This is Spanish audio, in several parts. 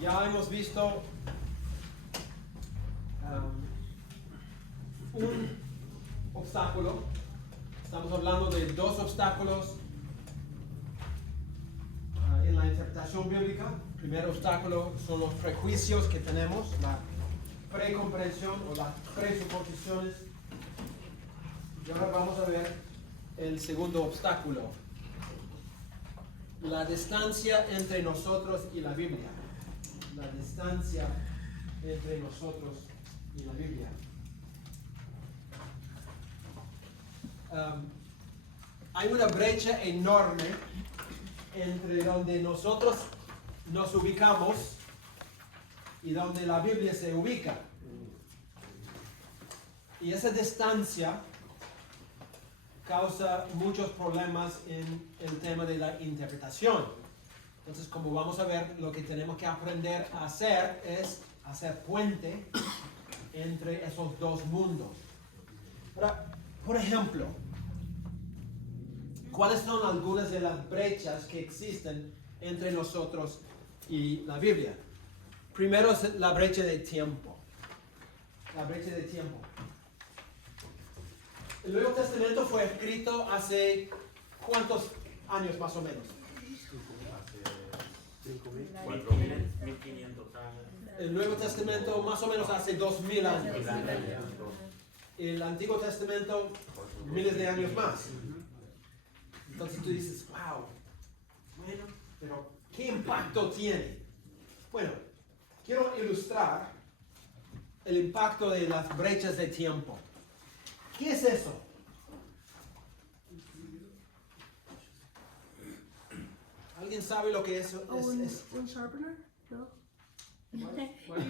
Ya hemos visto un obstáculo. Estamos hablando de dos obstáculos en la interpretación bíblica. El primer obstáculo son los prejuicios que tenemos, la precomprensión o las presuposiciones. Y ahora vamos a ver el segundo obstáculo, la distancia entre nosotros y la Biblia. La distancia entre nosotros y la Biblia. Hay una brecha enorme entre donde nosotros nos ubicamos y donde la Biblia se ubica. Y esa distancia causa muchos problemas en el tema de la interpretación. Entonces, como vamos a ver, lo que tenemos que aprender a hacer es hacer puente entre esos dos mundos. Ahora, por ejemplo, ¿cuáles son algunas de las brechas que existen entre nosotros y la Biblia? Primero es la brecha de tiempo. La brecha de tiempo. El Nuevo Testamento fue escrito hace ¿cuántos años más o menos? 1500 años. El Nuevo Testamento más o menos hace 2000 años. El Antiguo Testamento miles de años más. Entonces tú dices, wow, bueno, pero ¿qué impacto tiene? Bueno, quiero ilustrar el impacto de las brechas de tiempo. ¿Qué es eso? ¿Alguien sabe lo que eso es? Un sharpener? No. You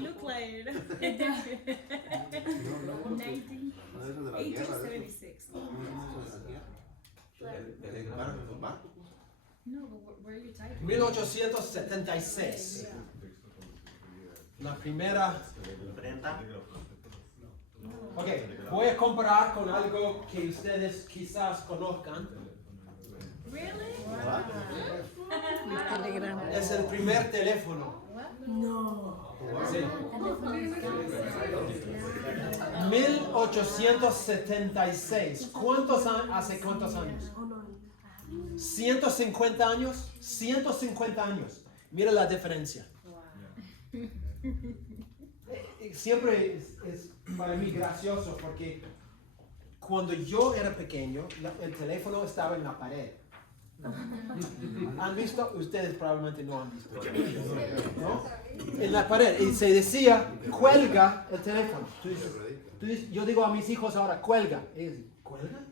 look like 1876. No, but where are you typing? 1876. La primera. 30. Ok, voy a comparar con algo que ustedes quizás conozcan. Really? Es el primer teléfono. No. Sí. 1876. ¿Hace cuántos años? 150 años. 150 años. Mira la diferencia. Siempre es para mí gracioso porque cuando yo era pequeño, el teléfono estaba en la pared. ¿Han visto? Ustedes probablemente no han visto. ¿No? En la pared. Y se decía, cuelga el teléfono. Yo digo a mis hijos ahora, cuelga. Ellos dicen, ¿cuelga?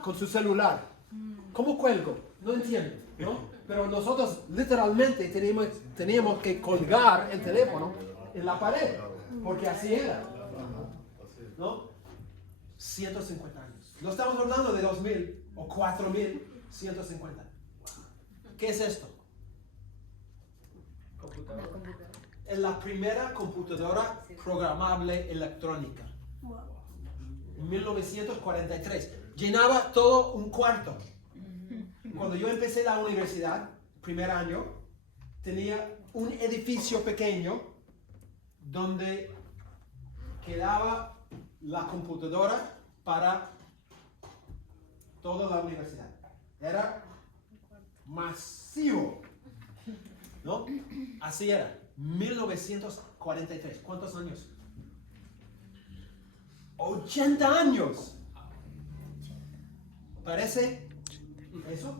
Con su celular. ¿Cómo cuelgo? No entiendo, ¿no? Pero nosotros literalmente teníamos que colgar el teléfono en la pared. Porque así era. ¿No? 150 años. No estamos hablando de 2000 o 4150. ¿Qué es esto? Es la primera computadora programable electrónica. 1943. Llenaba todo un cuarto. Cuando yo empecé la universidad, primer año, tenía un edificio pequeño donde quedaba la computadora para toda la universidad. Era masivo, ¿no? Así era. 1943. ¿Cuántos años? 80 años. ¿Parece eso?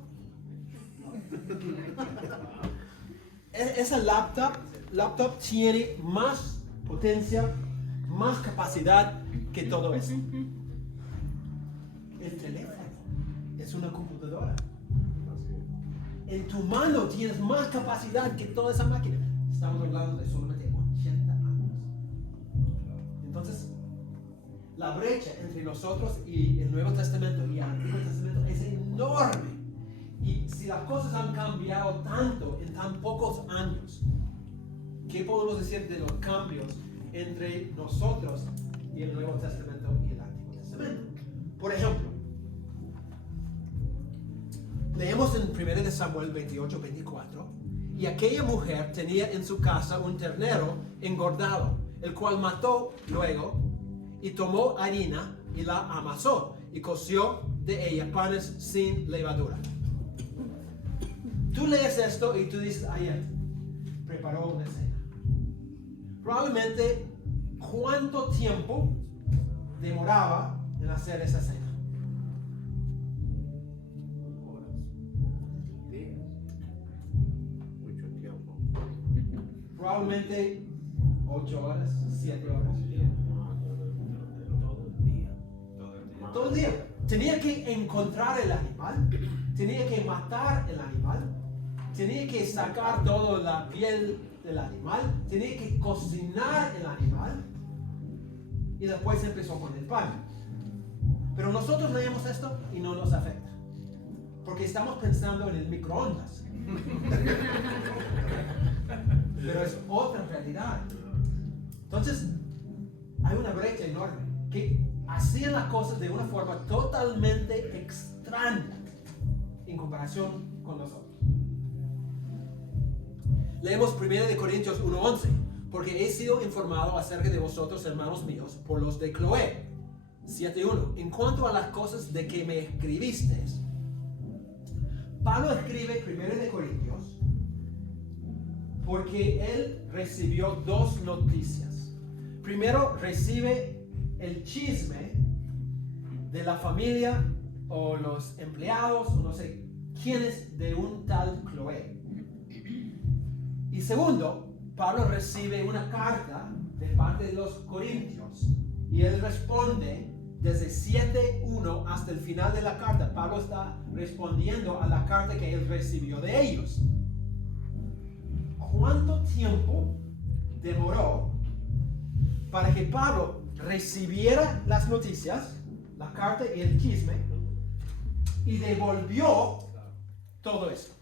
Esa laptop tiene más potencia, más capacidad que todo eso. El teléfono es una computadora. En tu mano tienes más capacidad que toda esa máquina. Estamos hablando de solamente 80 años. Entonces, la brecha entre nosotros y el Nuevo Testamento y el Antiguo Testamento es enorme. Y si las cosas han cambiado tanto en tan pocos años, ¿qué podemos decir de los cambios entre nosotros y el Nuevo Testamento y el Antiguo Testamento? Por ejemplo, leemos en 1 Samuel 28-24 Y aquella mujer tenía en su casa un ternero engordado, el cual mató luego y tomó harina y la amasó y coció de ella panes sin levadura. Tú lees esto y tú dices, ayer preparó una cena. Probablemente, ¿cuánto tiempo demoraba en hacer esa cena? Probablemente 8 horas, 7 horas. Todo el día. Tenía que encontrar el animal, tenía que matar el animal, tenía que sacar toda la piel del animal, tenía que cocinar el animal y después empezó con el pan. Pero nosotros leemos esto y no nos afecta, porque estamos pensando en el microondas. Pero es otra realidad. Entonces, hay una brecha enorme que hacían las cosas de una forma totalmente extraña en comparación con nosotros. Leemos 1 Corintios 1:11, porque he sido informado acerca de vosotros, hermanos míos, por los de Cloé. 7:1. En cuanto a las cosas de que me escribisteis, Pablo escribe 1 Corintios porque él recibió dos noticias. Primero, recibe el chisme de la familia o los empleados o no sé quiénes de un tal Cloé. Y segundo, Pablo recibe una carta de parte de los corintios y él responde desde 7:1 hasta el final de la carta. Pablo está respondiendo a la carta que él recibió de ellos. ¿Cuánto tiempo demoró para que Pablo recibiera las noticias, la carta y el chisme, y devolvió todo eso?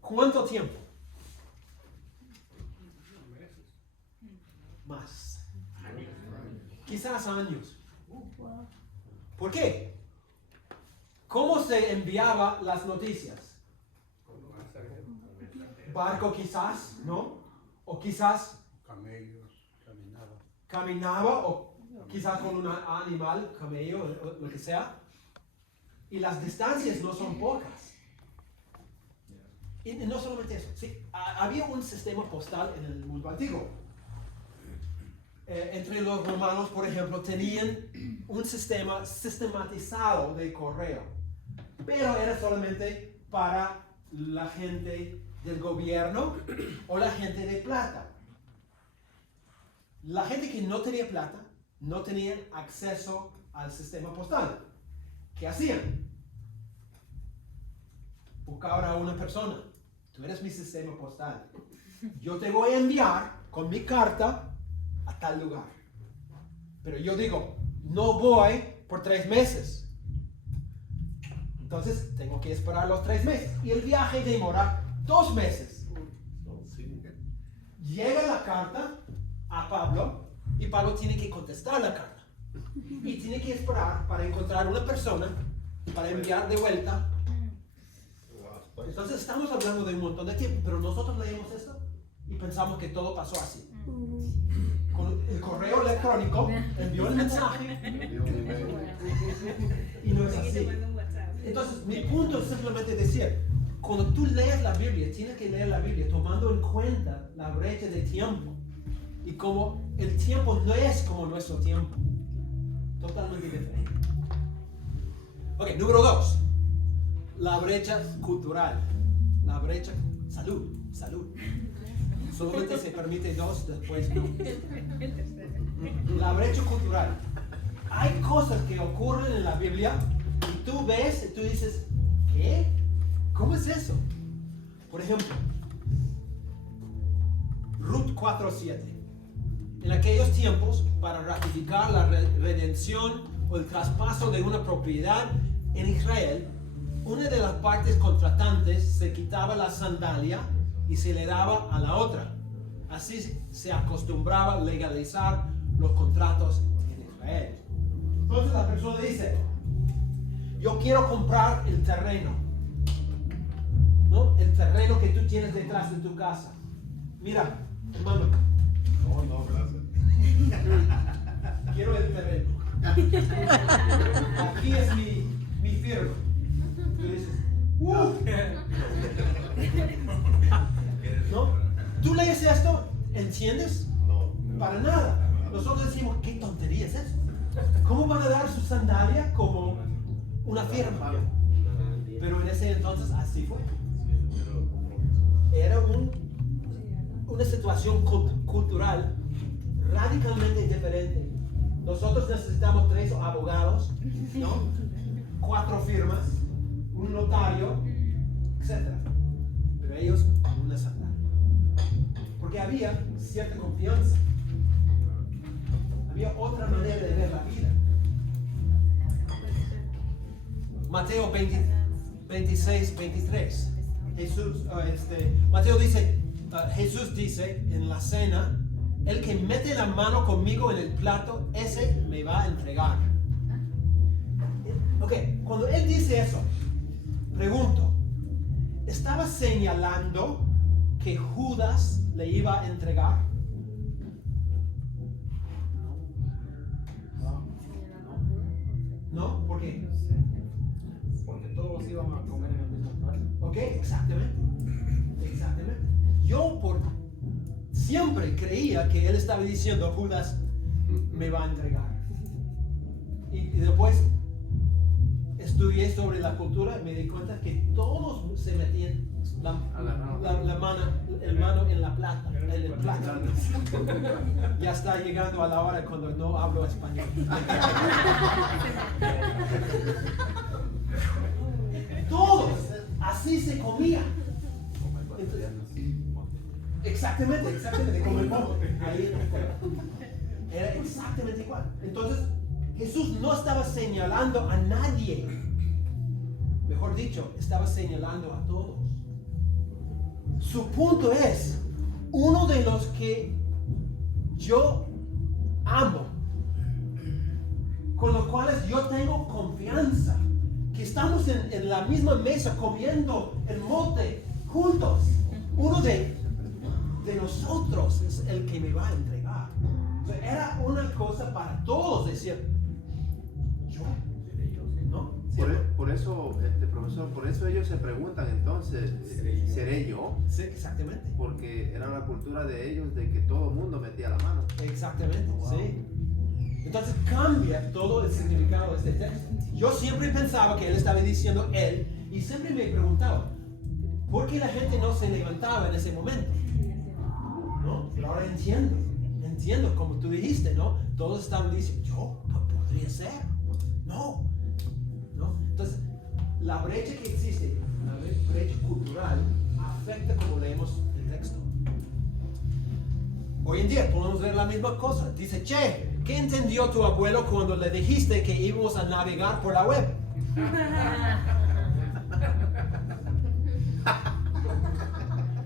¿Cuánto tiempo? Más. Quizás años. ¿Por qué? ¿Cómo se enviaba las noticias? Barco quizás, ¿no? O quizás Camellos, caminaba o quizás con un animal, camello o lo que sea. Y las distancias no son pocas. Y no solamente eso, sí, había un sistema postal en el mundo antiguo. Entre los romanos, por ejemplo, tenían un sistema sistematizado de correo, pero era solamente para la gente del gobierno o la gente de plata. La gente que no tenía plata no tenía acceso al sistema postal. ¿Qué hacían? Buscaban a una persona. Tú eres mi sistema postal. Yo te voy a enviar con mi carta a tal lugar. Pero yo digo, no voy por 3 meses. Entonces tengo que esperar los 3 meses. Y el viaje demora 2 meses. Llega la carta a Pablo y Pablo tiene que contestar la carta. Y tiene que esperar para encontrar una persona para enviar de vuelta. Entonces estamos hablando de un montón de tiempo, pero nosotros leemos esto y pensamos que todo pasó así. Con el correo electrónico envió el mensaje y no es así. Entonces mi punto es simplemente decir, cuando tú lees la Biblia, tienes que leer la Biblia tomando en cuenta la brecha de tiempo y como el tiempo no es como nuestro tiempo, totalmente diferente. Ok, número 2. La brecha cultural. La brecha... Salud. Solamente se permite 2, después no. La brecha cultural. Hay cosas que ocurren en la Biblia y tú ves y tú dices, ¿qué? ¿Cómo es eso? Por ejemplo, Ruth 4:7. En aquellos tiempos, para ratificar la redención o el traspaso de una propiedad en Israel, una de las partes contratantes se quitaba la sandalia y se le daba a la otra. Así se acostumbraba a legalizar los contratos en Israel. Entonces la persona dice, yo quiero comprar el terreno, ¿no? El terreno que tú tienes estás en tu casa. Mira, hermano, No, no, gracias. quiero el terreno. Aquí es mi firma. Tú dices, ¿no? Tú lees esto, ¿entiendes? No. Para nada. Nosotros decimos, ¿qué tontería es eso? ¿Cómo van a dar su sandalia como una firma? Pero en ese entonces así fue. Era una situación cultural radicalmente diferente. Nosotros necesitamos 3 abogados, ¿no? 4 firmas, un notario, etc. Pero ellos una sandalia. Porque había cierta confianza. Había otra manera de ver la vida. Mateo 26, 23. Mateo dice, Jesús dice en la cena, el que mete la mano conmigo en el plato, ese me va a entregar. Ok, cuando él dice eso, pregunto, ¿estaba señalando que Judas le iba a entregar? ¿No? ¿Por qué? Porque todos iban a comer en el mismo plato. Ok, exactamente. Exactamente. Yo siempre creía que él estaba diciendo, Judas me va a entregar. Y después estudié sobre la cultura y me di cuenta que todos se metían la mano en la plata, en el plato. Ya está llegando a la hora cuando no hablo español. Todos, así se comía. Exactamente, como el mono. Ahí era exactamente igual. Entonces, Jesús no estaba señalando a nadie. Mejor dicho, estaba señalando a todos. Su punto es, uno de los que yo amo, con los cuales yo tengo confianza, que estamos en la misma mesa comiendo el mote juntos, uno de nosotros es el que me va a entregar. O sea, era una cosa para todos decir, yo, ¿no? Por eso, profesor, por eso ellos se preguntan entonces, ¿seré yo? Sí, exactamente. Porque era la cultura de ellos de que todo el mundo metía la mano. Exactamente, sí. Entonces cambia todo el significado de este texto. Yo siempre pensaba que él estaba diciendo él, y siempre me preguntaba, ¿por qué la gente no se levantaba en ese momento? ¿No? Pero ahora entiendo, como tú dijiste, ¿no? Todos estaban diciendo, yo, podría ser. No. Entonces, la brecha que existe, la brecha cultural, afecta como leemos el texto. Hoy en día podemos ver la misma cosa. Dice, che, ¿qué entendió tu abuelo cuando le dijiste que íbamos a navegar por la web?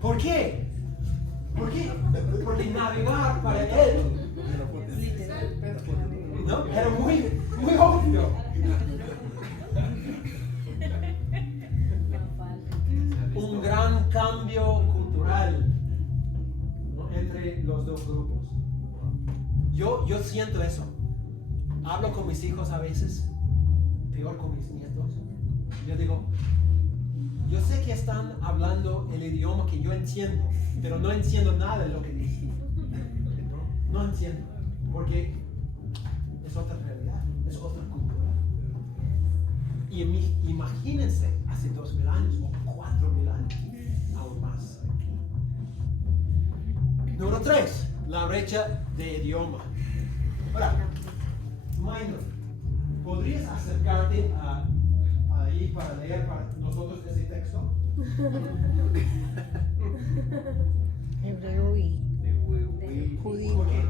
¿Por qué? Porque navegar para él, ¿no? Era muy obvio. Un gran cambio cultural, ¿no? Entre los dos grupos. Yo siento eso. Hablo con mis hijos a veces, peor con mis nietos. Yo digo, yo sé que están hablando el idioma que yo entiendo, pero no entiendo nada de lo que dicen. No entiendo, porque es otra realidad, es otra cultura. Y imagínense hace 2000 años o 4000 años, aún más. Número 3, la brecha de idioma. Ahora, Minor, ¿podrías acercarte ahí para leer para nosotros ese texto? Hebreo y judío. ¿Por qué?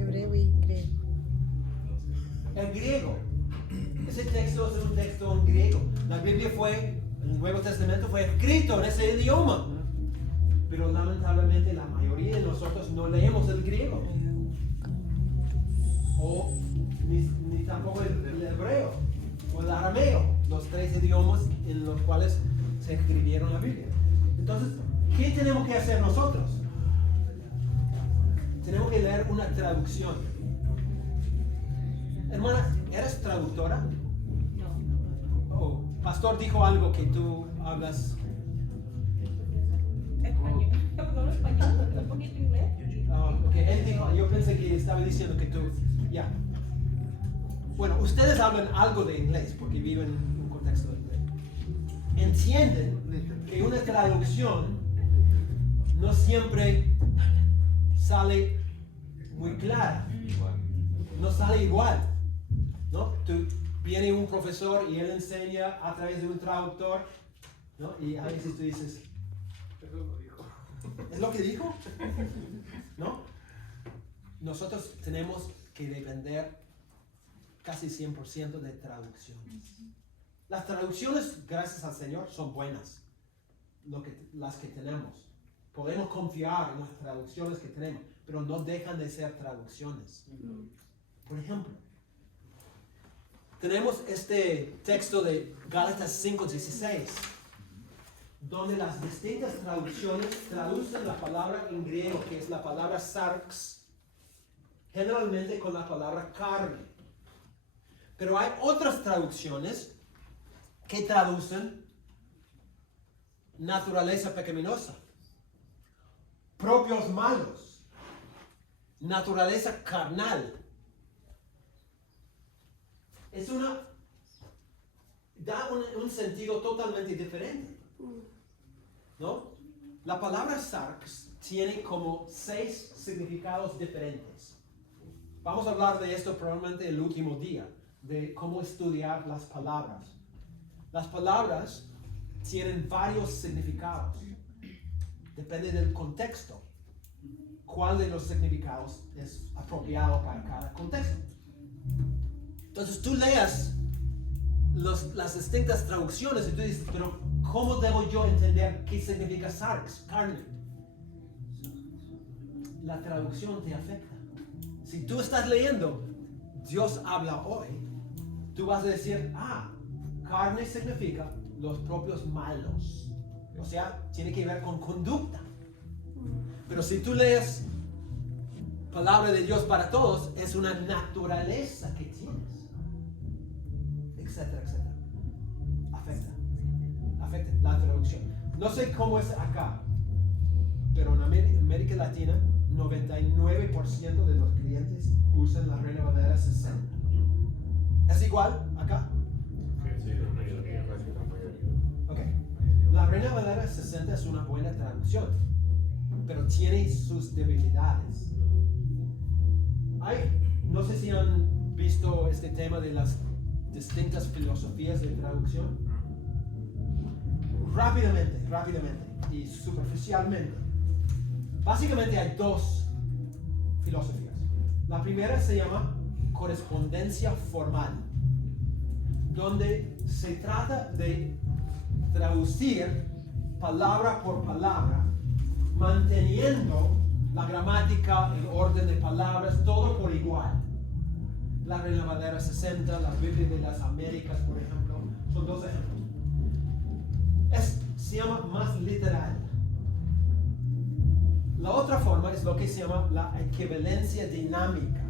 Hebreo y griego. El griego. Ese texto es un texto en griego. La Biblia el Nuevo Testamento fue escrito en ese idioma. Pero lamentablemente la mayoría de nosotros no leemos el griego. O ni tampoco el hebreo o el arameo. Los 3 idiomas en los cuales se escribieron la Biblia. Entonces, ¿Qué tenemos que hacer nosotros? Tenemos que leer una traducción. Hermana, ¿eres traductora? No. Oh, pastor dijo algo que tú hablas. Español. ¿Hablo español? ¿Un poquito inglés? Ok, él dijo, yo pensé que estaba diciendo que tú, ya. Bueno, ustedes hablan algo de inglés porque viven en un contexto de inglés. Entienden que una traducción no siempre sale muy clara, no sale igual, ¿no? Viene un profesor y él enseña a través de un traductor, ¿no? Y a veces tú dices, ¿es lo que dijo? ¿No? Nosotros tenemos que depender casi 100% de traducciones. Las traducciones, gracias al Señor, son buenas, las que tenemos. Podemos confiar en las traducciones que tenemos, pero no dejan de ser traducciones. Por ejemplo, tenemos este texto de Gálatas 5:16, donde las distintas traducciones traducen la palabra en griego, que es la palabra sarx, generalmente con la palabra carne. Pero hay otras traducciones que traducen naturaleza pecaminosa, propios malos, naturaleza carnal. Da un sentido totalmente diferente, ¿no? La palabra sarx tiene como 6 significados diferentes. Vamos a hablar de esto probablemente el último día, de cómo estudiar las palabras. Las palabras tienen varios significados. Depende del contexto. ¿Cuál de los significados es apropiado para cada contexto? Entonces tú leas las distintas traducciones y tú dices, pero ¿cómo debo yo entender qué significa sarx, carne? La traducción te afecta. Si tú estás leyendo, Dios habla hoy, tú vas a decir, carne significa los propios malos. O sea, tiene que ver con conducta. Pero si tú lees palabra de Dios para todos, es una naturaleza que tienes, etcétera, etcétera. Afecta la traducción. No sé cómo es acá, pero en América Latina 99% de los clientes usan la Reina Valera 60. ¿Es igual acá? Sí, la mayoría. Ok. La Reina Valera 60 es una buena traducción, pero tiene sus debilidades. No sé si han visto este tema de las distintas filosofías de traducción. Rápidamente y superficialmente. Básicamente hay 2 filosofías. La primera se llama correspondencia formal, donde se trata de traducir palabra por palabra, manteniendo la gramática, el orden de palabras, todo por igual. La Reina Valera 60, la Biblia de las Américas, por ejemplo, son 2 ejemplos. Se llama más literal. La otra forma es lo que se llama la equivalencia dinámica.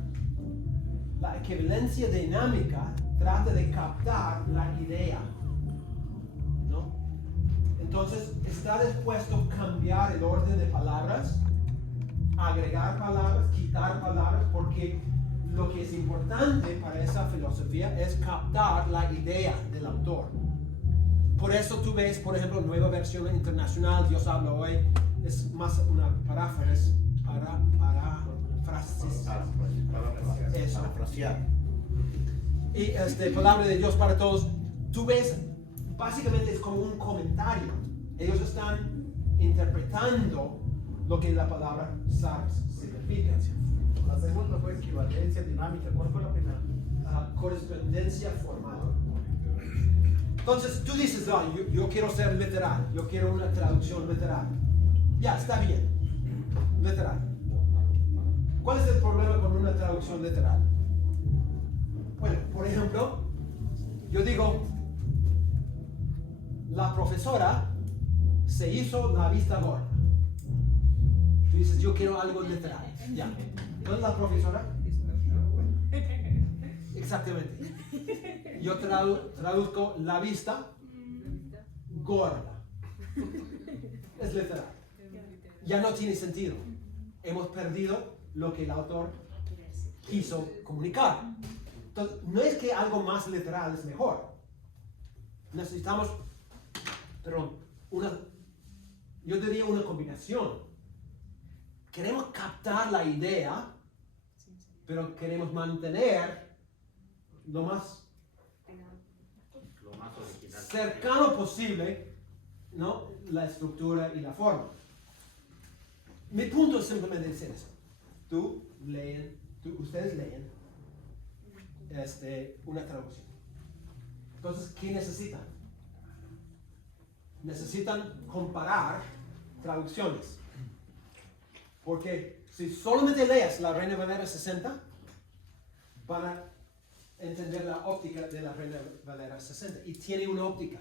La equivalencia dinámica trata de captar la idea, ¿no? Entonces, está dispuesto a cambiar el orden de palabras, agregar palabras, quitar palabras, porque lo que es importante para esa filosofía es captar la idea del autor. Por eso tú ves, por ejemplo, Nueva Versión Internacional, Dios habla hoy, es más una paráfrasis, eso. Y palabra de Dios para todos, tú ves, básicamente es como un comentario. Ellos están interpretando lo que la palabra sarx significa. La segunda fue equivalencia dinámica. ¿Cuál fue la primera? Correspondencia formal. Entonces tú dices, yo quiero ser literal, yo quiero una traducción literal. Ya, está bien, literal. ¿Cuál es el problema con una traducción literal? Bueno, por ejemplo, yo digo, la profesora se hizo la vista gorda. Tú dices, yo quiero algo literal. Ya. Entonces la profesora, exactamente. Yo traduzco la vista gorda. Es literal. Ya no tiene sentido. Hemos perdido lo que el autor quiso comunicar. Entonces, no es que algo más literal es mejor. Necesitamos, yo diría una combinación. Queremos captar la idea, pero queremos mantener lo más original cercano posible, ¿no? La estructura y la forma. Mi punto es simplemente decir eso. Ustedes leen una traducción. Entonces, ¿qué necesitan? Necesitan comparar traducciones. Porque si solamente lees la Reina Valera 60, van a entender la óptica de la Reina Valera 60. Y tiene una óptica.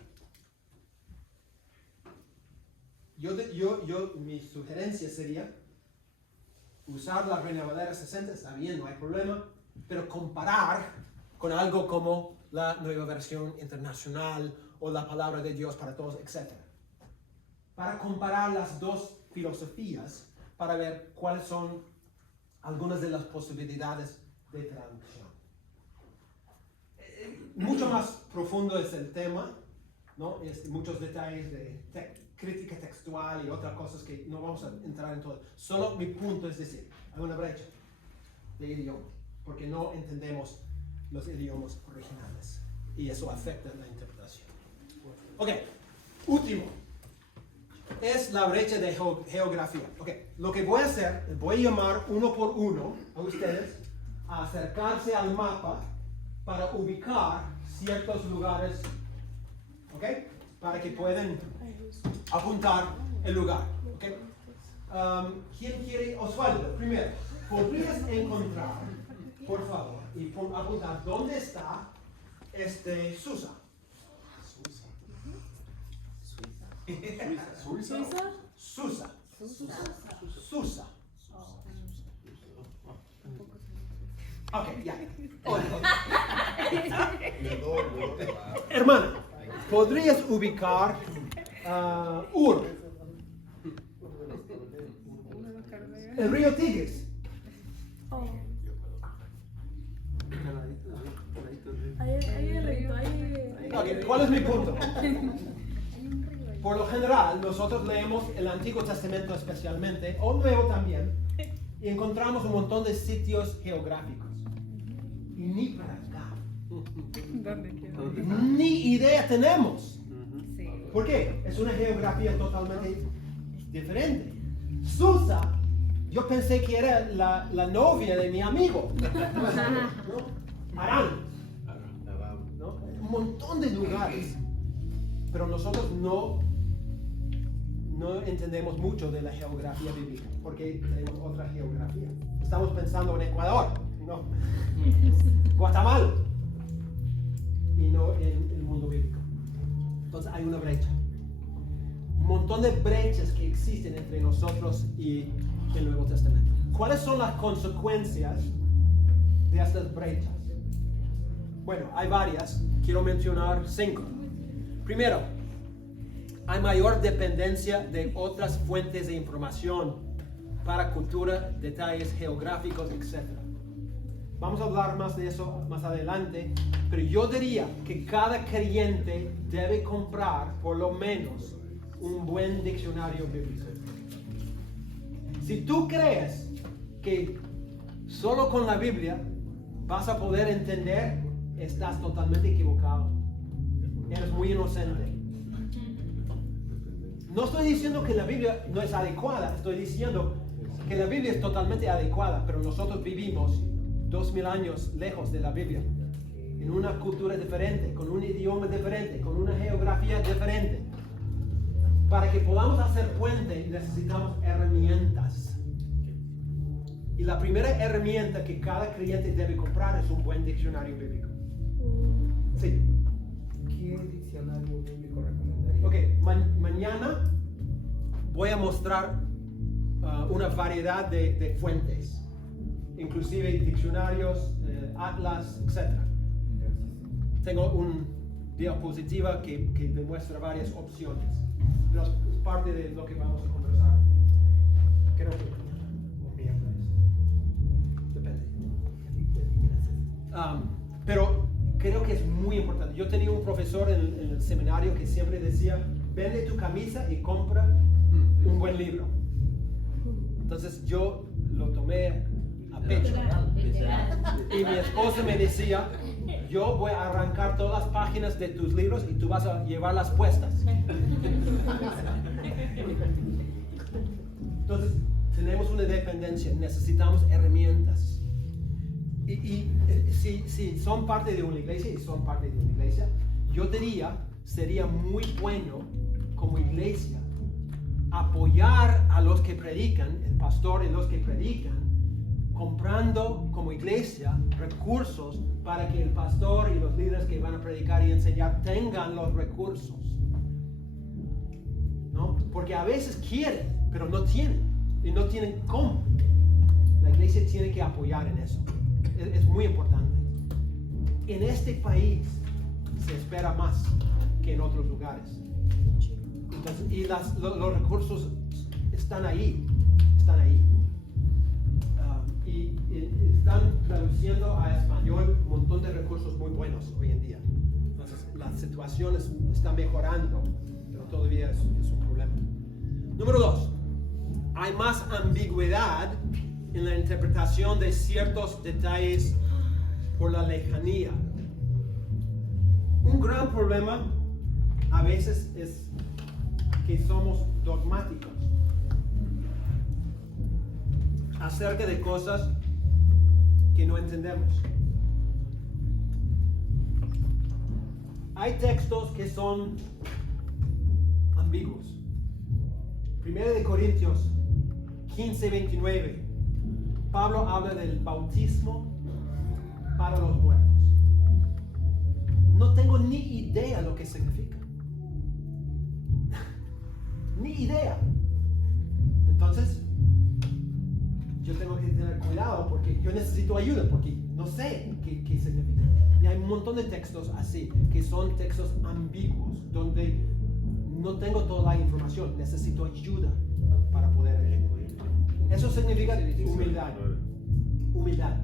Mi sugerencia sería usar la Reina Valera 60, está bien, no hay problema, pero comparar con algo como la Nueva Versión Internacional o la Palabra de Dios para Todos, etc. Para comparar las dos filosofías, para ver cuáles son algunas de las posibilidades de traducción. Mucho más profundo es el tema, ¿no? Muchos detalles de crítica textual y otras cosas que no vamos a entrar en todo. Solo mi punto es decir, hay una brecha de idioma, porque no entendemos los idiomas originales y eso afecta la interpretación. Ok, último, es la brecha de geografía. Ok, lo que voy a hacer, voy a llamar uno por uno a ustedes a acercarse al mapa para ubicar ciertos lugares, ok, para que puedan apuntar el lugar. Okay. ¿Quién quiere? Osvaldo, primero. ¿Podrías encontrar, por favor, y apuntar dónde está Susa? Susa. Susa. Ok, ya. Hermana, ¿podrías ubicar Ur? El río Tigris. Oh. Ahí arriba, ahí. Okay, ¿cuál es mi punto? Por lo general, nosotros leemos el Antiguo Testamento especialmente, o Nuevo también, y encontramos un montón de sitios geográficos. Y ni para acá. Ni idea tenemos. ¿Por qué? Es una geografía totalmente diferente. Susa, yo pensé que era la novia de mi amigo. ¿No? Arán. ¿No? Un montón de lugares. Pero nosotros no entendemos mucho de la geografía bíblica, porque tenemos otra geografía. Estamos pensando en Ecuador, no. Guatemala, y no en el mundo bíblico. Entonces hay una brecha. Un montón de brechas que existen entre nosotros y el Nuevo Testamento. ¿Cuáles son las consecuencias de estas brechas? Bueno, hay varias. Quiero mencionar 5. Primero, hay mayor dependencia de otras fuentes de información para cultura, detalles geográficos, etc. Vamos a hablar más de eso más adelante, pero yo diría que cada creyente debe comprar por lo menos un buen diccionario bíblico. Si tú crees que solo con la Biblia vas a poder entender, estás totalmente equivocado. Eres muy inocente. No estoy diciendo que la Biblia no es adecuada, estoy diciendo que la Biblia es totalmente adecuada, pero nosotros vivimos 2000 años lejos de la Biblia, en una cultura diferente, con un idioma diferente, con una geografía diferente. Para que podamos hacer puente necesitamos herramientas. Y la primera herramienta que cada creyente debe comprar es un buen diccionario bíblico. Sí. ¿Qué diccionario bíblico recomendaría? Ok, mañana voy a mostrar una variedad de fuentes, inclusive diccionarios, atlas, etc. Tengo una diapositiva que demuestra varias opciones. Pero es parte de lo que vamos a conversar. Creo que mañana o miércoles. Depende. Pero creo que es muy importante. Yo tenía un profesor en el seminario que siempre decía, vende tu camisa y compra un buen libro. Entonces yo lo tomé a pecho. Y mi esposa me decía, yo voy a arrancar todas las páginas de tus libros y tú vas a llevarlas puestas. Entonces, tenemos una dependencia, necesitamos herramientas. Y si son parte de una iglesia, y son parte de una iglesia, yo diría, sería muy bueno como iglesia apoyar a los que predican, el pastor y los que predican, comprando como iglesia recursos para que el pastor y los líderes que van a predicar y enseñar tengan los recursos. ¿No? Porque a veces quieren, pero no tienen. Y no tienen cómo. La iglesia tiene que apoyar en eso. Es muy importante. En este país se espera más que en otros lugares. Entonces, y los recursos están ahí. Están ahí. Y están traduciendo a español un montón de recursos muy buenos hoy en día. Entonces, la situación está mejorando, pero todavía es un problema. Número 2. Hay más ambigüedad en la interpretación de ciertos detalles por la lejanía. Un gran problema a veces es que somos dogmáticos acerca de cosas que no entendemos. Hay textos que son ambiguos. 1 Corintios 15:29. Pablo habla del bautismo para los muertos. No tengo ni idea lo que significa. Ni idea. Entonces, yo tengo que tener cuidado porque yo necesito ayuda, porque no sé qué significa. Y hay un montón de textos así, que son textos ambiguos, donde no tengo toda la información, necesito ayuda para poder leer. Eso significa humildad. Humildad.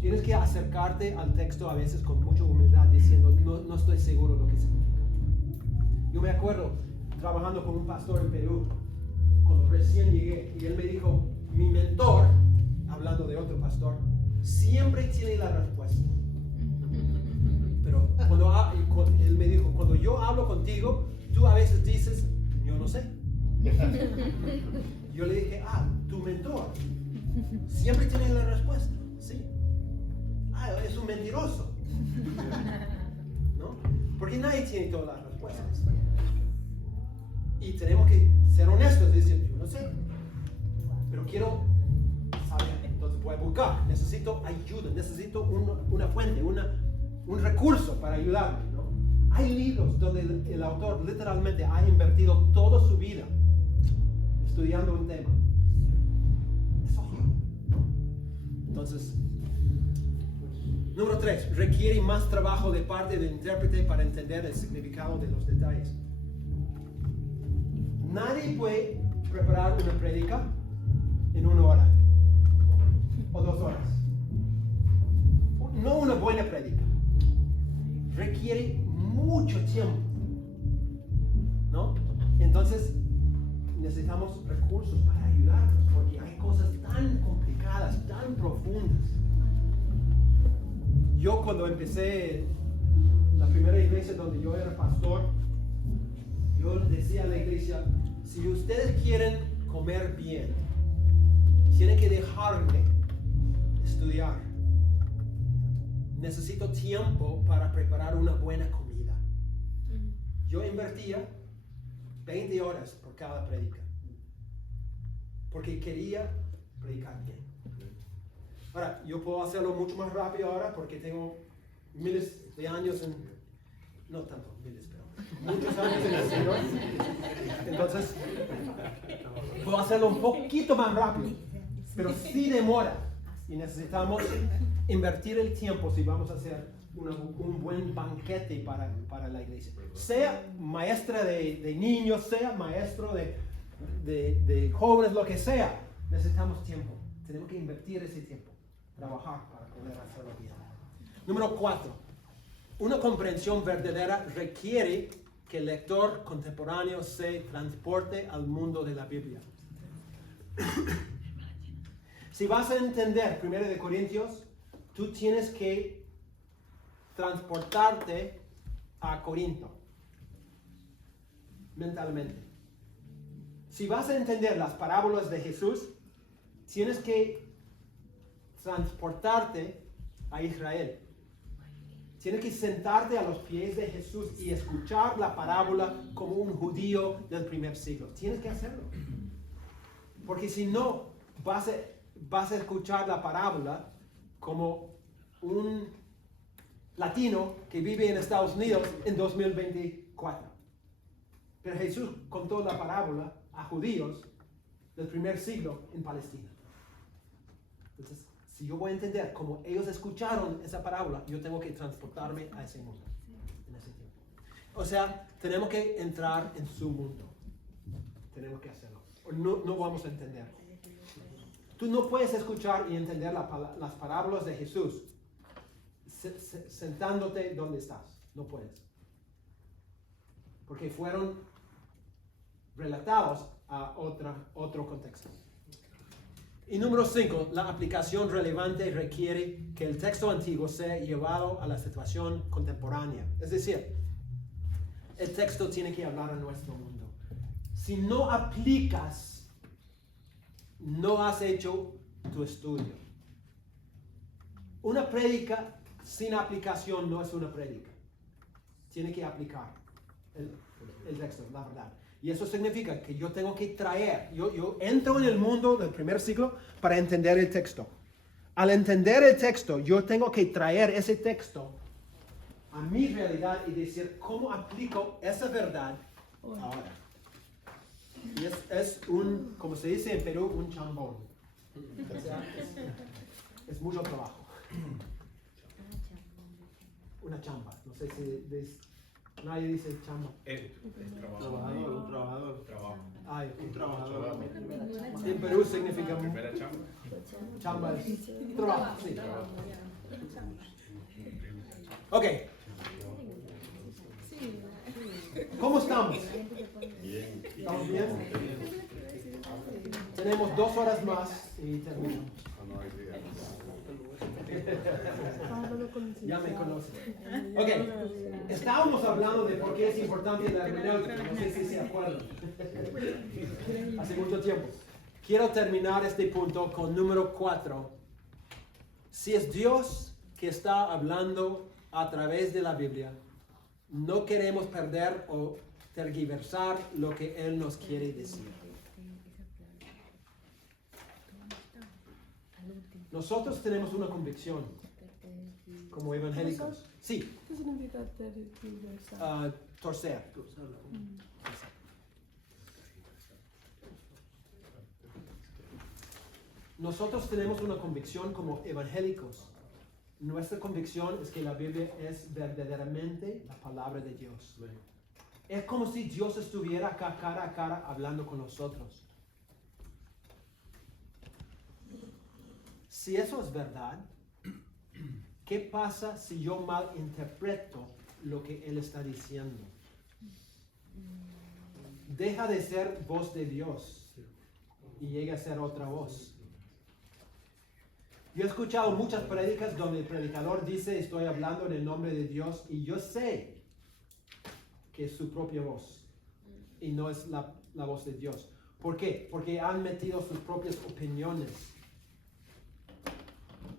Tienes que acercarte al texto a veces con mucha humildad, diciendo, no estoy seguro de lo que significa. Yo me acuerdo trabajando con un pastor en Perú, cuando recién llegué, y él me dijo, mi mentor, hablando de otro pastor, siempre tiene la respuesta. Pero él me dijo, cuando yo hablo contigo, tú a veces dices, yo no sé. Yo le dije, tu mentor siempre tiene la respuesta. Sí. Es un mentiroso. ¿No? Porque nadie tiene todas las respuestas. Y tenemos que ser honestos y decir, yo no sé. Pero quiero saber. Entonces voy a buscar. Necesito ayuda. Necesito una fuente, un recurso para ayudarme. ¿No? Hay libros donde el autor literalmente ha invertido toda su vida estudiando un tema. Es horrible, ¿no? Entonces, número 3, requiere más trabajo de parte del intérprete para entender el significado de los detalles. Nadie puede preparar una prédica en 1 hora o 2 horas. No una buena prédica. Requiere mucho tiempo, ¿no? Entonces necesitamos recursos para ayudarnos, porque hay cosas tan complicadas, tan profundas. Yo cuando empecé la primera iglesia donde yo era pastor, yo decía a la iglesia, si ustedes quieren comer bien, tienen que dejarme estudiar. Necesito tiempo para preparar una buena comida. Yo invertía 20 horas por cada prédica, porque quería predicar bien. Ahora, yo puedo hacerlo mucho más rápido ahora porque tengo miles de años no tanto miles, pero muchos años en el Señor. Entonces, puedo hacerlo un poquito más rápido, pero sí demora. Y necesitamos invertir el tiempo si vamos a hacer un buen banquete para la iglesia. Sea maestra de niños, sea maestro de jóvenes, lo que sea, necesitamos tiempo. Tenemos que invertir ese tiempo, trabajar para poder hacerlo bien. Número 4. Una comprensión verdadera requiere que el lector contemporáneo se transporte al mundo de la Biblia. Si vas a entender 1 de Corintios, tú tienes que transportarte a Corinto mentalmente. Si vas a entender las parábolas de Jesús, tienes que transportarte a Israel. Tienes que sentarte a los pies de Jesús y escuchar la parábola como un judío del primer siglo. Tienes que hacerlo. Porque si no, vas a escuchar la parábola como un latino que vive en Estados Unidos en 2024. Pero Jesús contó la parábola a judíos del primer siglo en Palestina. Entonces, si yo voy a entender cómo ellos escucharon esa parábola, yo tengo que transportarme a ese mundo en ese tiempo. O sea, tenemos que entrar en su mundo. Tenemos que hacerlo. O no vamos a entender. Tú no puedes escuchar y entender las parábolas de Jesús sentándote donde estás. No puedes. Porque fueron relatados a otro contexto. Y número 5, la aplicación relevante requiere que el texto antiguo sea llevado a la situación contemporánea. Es decir, el texto tiene que hablar a nuestro mundo. Si no aplicas, no has hecho tu estudio. Una prédica sin aplicación no es una prédica. Tiene que aplicar el texto, la verdad. Y eso significa que yo tengo que traer, yo entro en el mundo del primer siglo para entender el texto. Al entender el texto, yo tengo que traer ese texto a mi realidad y decir cómo aplico esa verdad ahora. Y es un, como se dice en Perú, un chambón. O sea, es mucho trabajo. Una chamba. No sé si nadie dice chamba. Un trabajador. Ay, Un trabajador. en Perú significa Primera chamba. chamba es trabajo. Sí. Ok. ¿Cómo estamos? Bien. ¿Estamos bien? Tenemos 2 horas más y terminamos. Ya me conocen. Ok, estábamos hablando de por qué es importante la hermenéutica. No sé si se acuerdan. Hace mucho tiempo. Quiero terminar este punto con número 4. Si es Dios que está hablando a través de la Biblia, no queremos perder o tergiversar lo que Él nos quiere decir. Nosotros tenemos una convicción como evangélicos. Sí, ¿Qué significa tergiversar? torcer. Nosotros tenemos una convicción como evangélicos. Nuestra convicción es que la Biblia es verdaderamente la palabra de Dios. Es como si Dios estuviera acá cara a cara hablando con nosotros. Si eso es verdad, ¿qué pasa si yo malinterpreto lo que Él está diciendo? Deja de ser voz de Dios y llega a ser otra voz. Yo he escuchado muchas prédicas donde el predicador dice, estoy hablando en el nombre de Dios, y yo sé que es su propia voz y no es la voz de Dios. ¿Por qué? Porque han metido sus propias opiniones.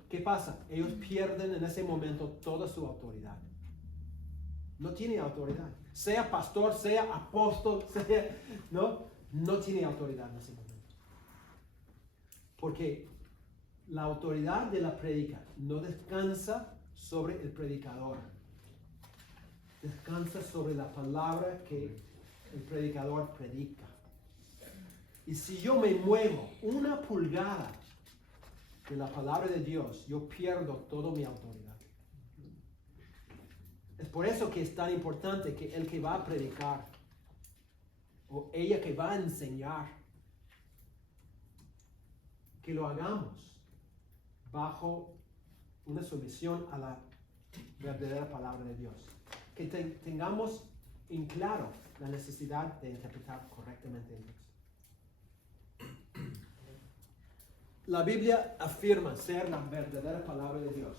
¿Qué pasa? Ellos pierden en ese momento toda su autoridad. No tiene autoridad. Sea pastor, sea apóstol, sea, no tiene autoridad en ese momento. Porque la autoridad de la prédica no descansa sobre el predicador. descansa sobre la palabra que el predicador predica. Y si yo me muevo una pulgada de la palabra de Dios, yo pierdo toda mi autoridad. Es por eso que es tan importante que el que va a predicar o ella que va a enseñar, que lo hagamos bajo una sumisión a la verdadera palabra de Dios. Que tengamos en claro la necesidad de interpretar correctamente el texto. La Biblia afirma ser la verdadera palabra de Dios.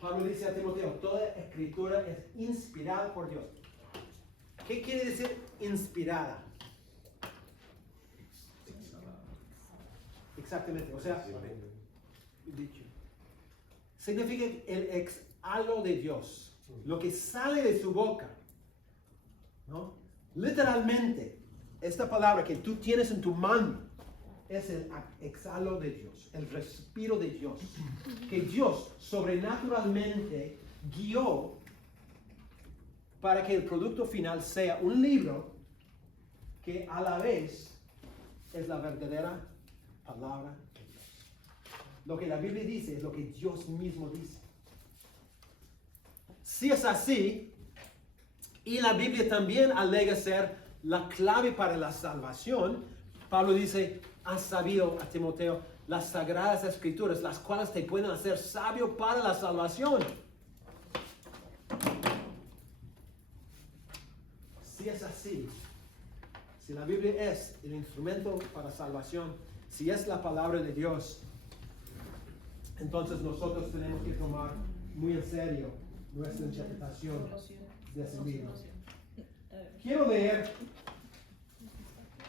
Pablo dice a Timoteo, toda escritura es inspirada por Dios. ¿Qué quiere decir inspirada? Exactamente, o sea, significa el exhalo de Dios, lo que sale de su boca, ¿no? Literalmente, esta palabra que tú tienes en tu mano es el exhalo de Dios, el respiro de Dios, que Dios sobrenaturalmente guió para que el producto final sea un libro que a la vez es la verdadera palabra de Dios. Lo que la Biblia dice es lo que Dios mismo dice. Si es así, y la Biblia también alega ser la clave para la salvación, Pablo dice, has sabido a Timoteo las sagradas escrituras, las cuales te pueden hacer sabio para la salvación. Si es así, si la Biblia es el instrumento para salvación, si es la palabra de Dios, entonces nosotros tenemos que tomar muy en serio nuestra interpretación de ese libro. Quiero leer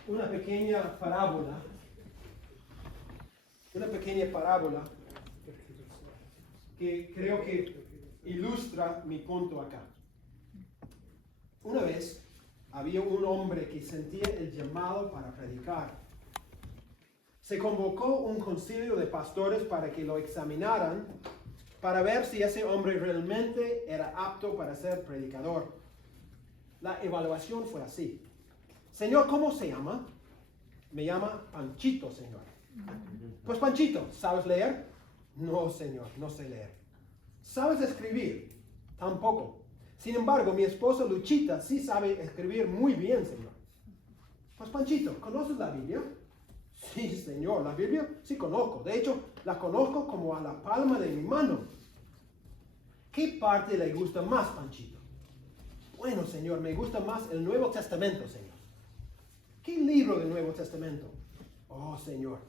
una pequeña parábola que creo que ilustra mi punto acá. Una vez había un hombre que sentía el llamado para predicar. Se convocó un concilio de pastores para que lo examinaran para ver si ese hombre realmente era apto para ser predicador. La evaluación fue así. Señor, ¿cómo se llama? Me llama Panchito, señor. Pues Panchito, ¿sabes leer? No, señor, no sé leer. ¿Sabes escribir? Tampoco. Sin embargo, mi esposa Luchita sí sabe escribir muy bien, señor. Pues Panchito, ¿conoces la Biblia? Sí, señor, la Biblia sí conozco. De hecho, la conozco como a la palma de mi mano. ¿Qué parte le gusta más, Panchito? Bueno, señor, me gusta más el Nuevo Testamento, señor. ¿Qué libro del Nuevo Testamento? Oh, señor,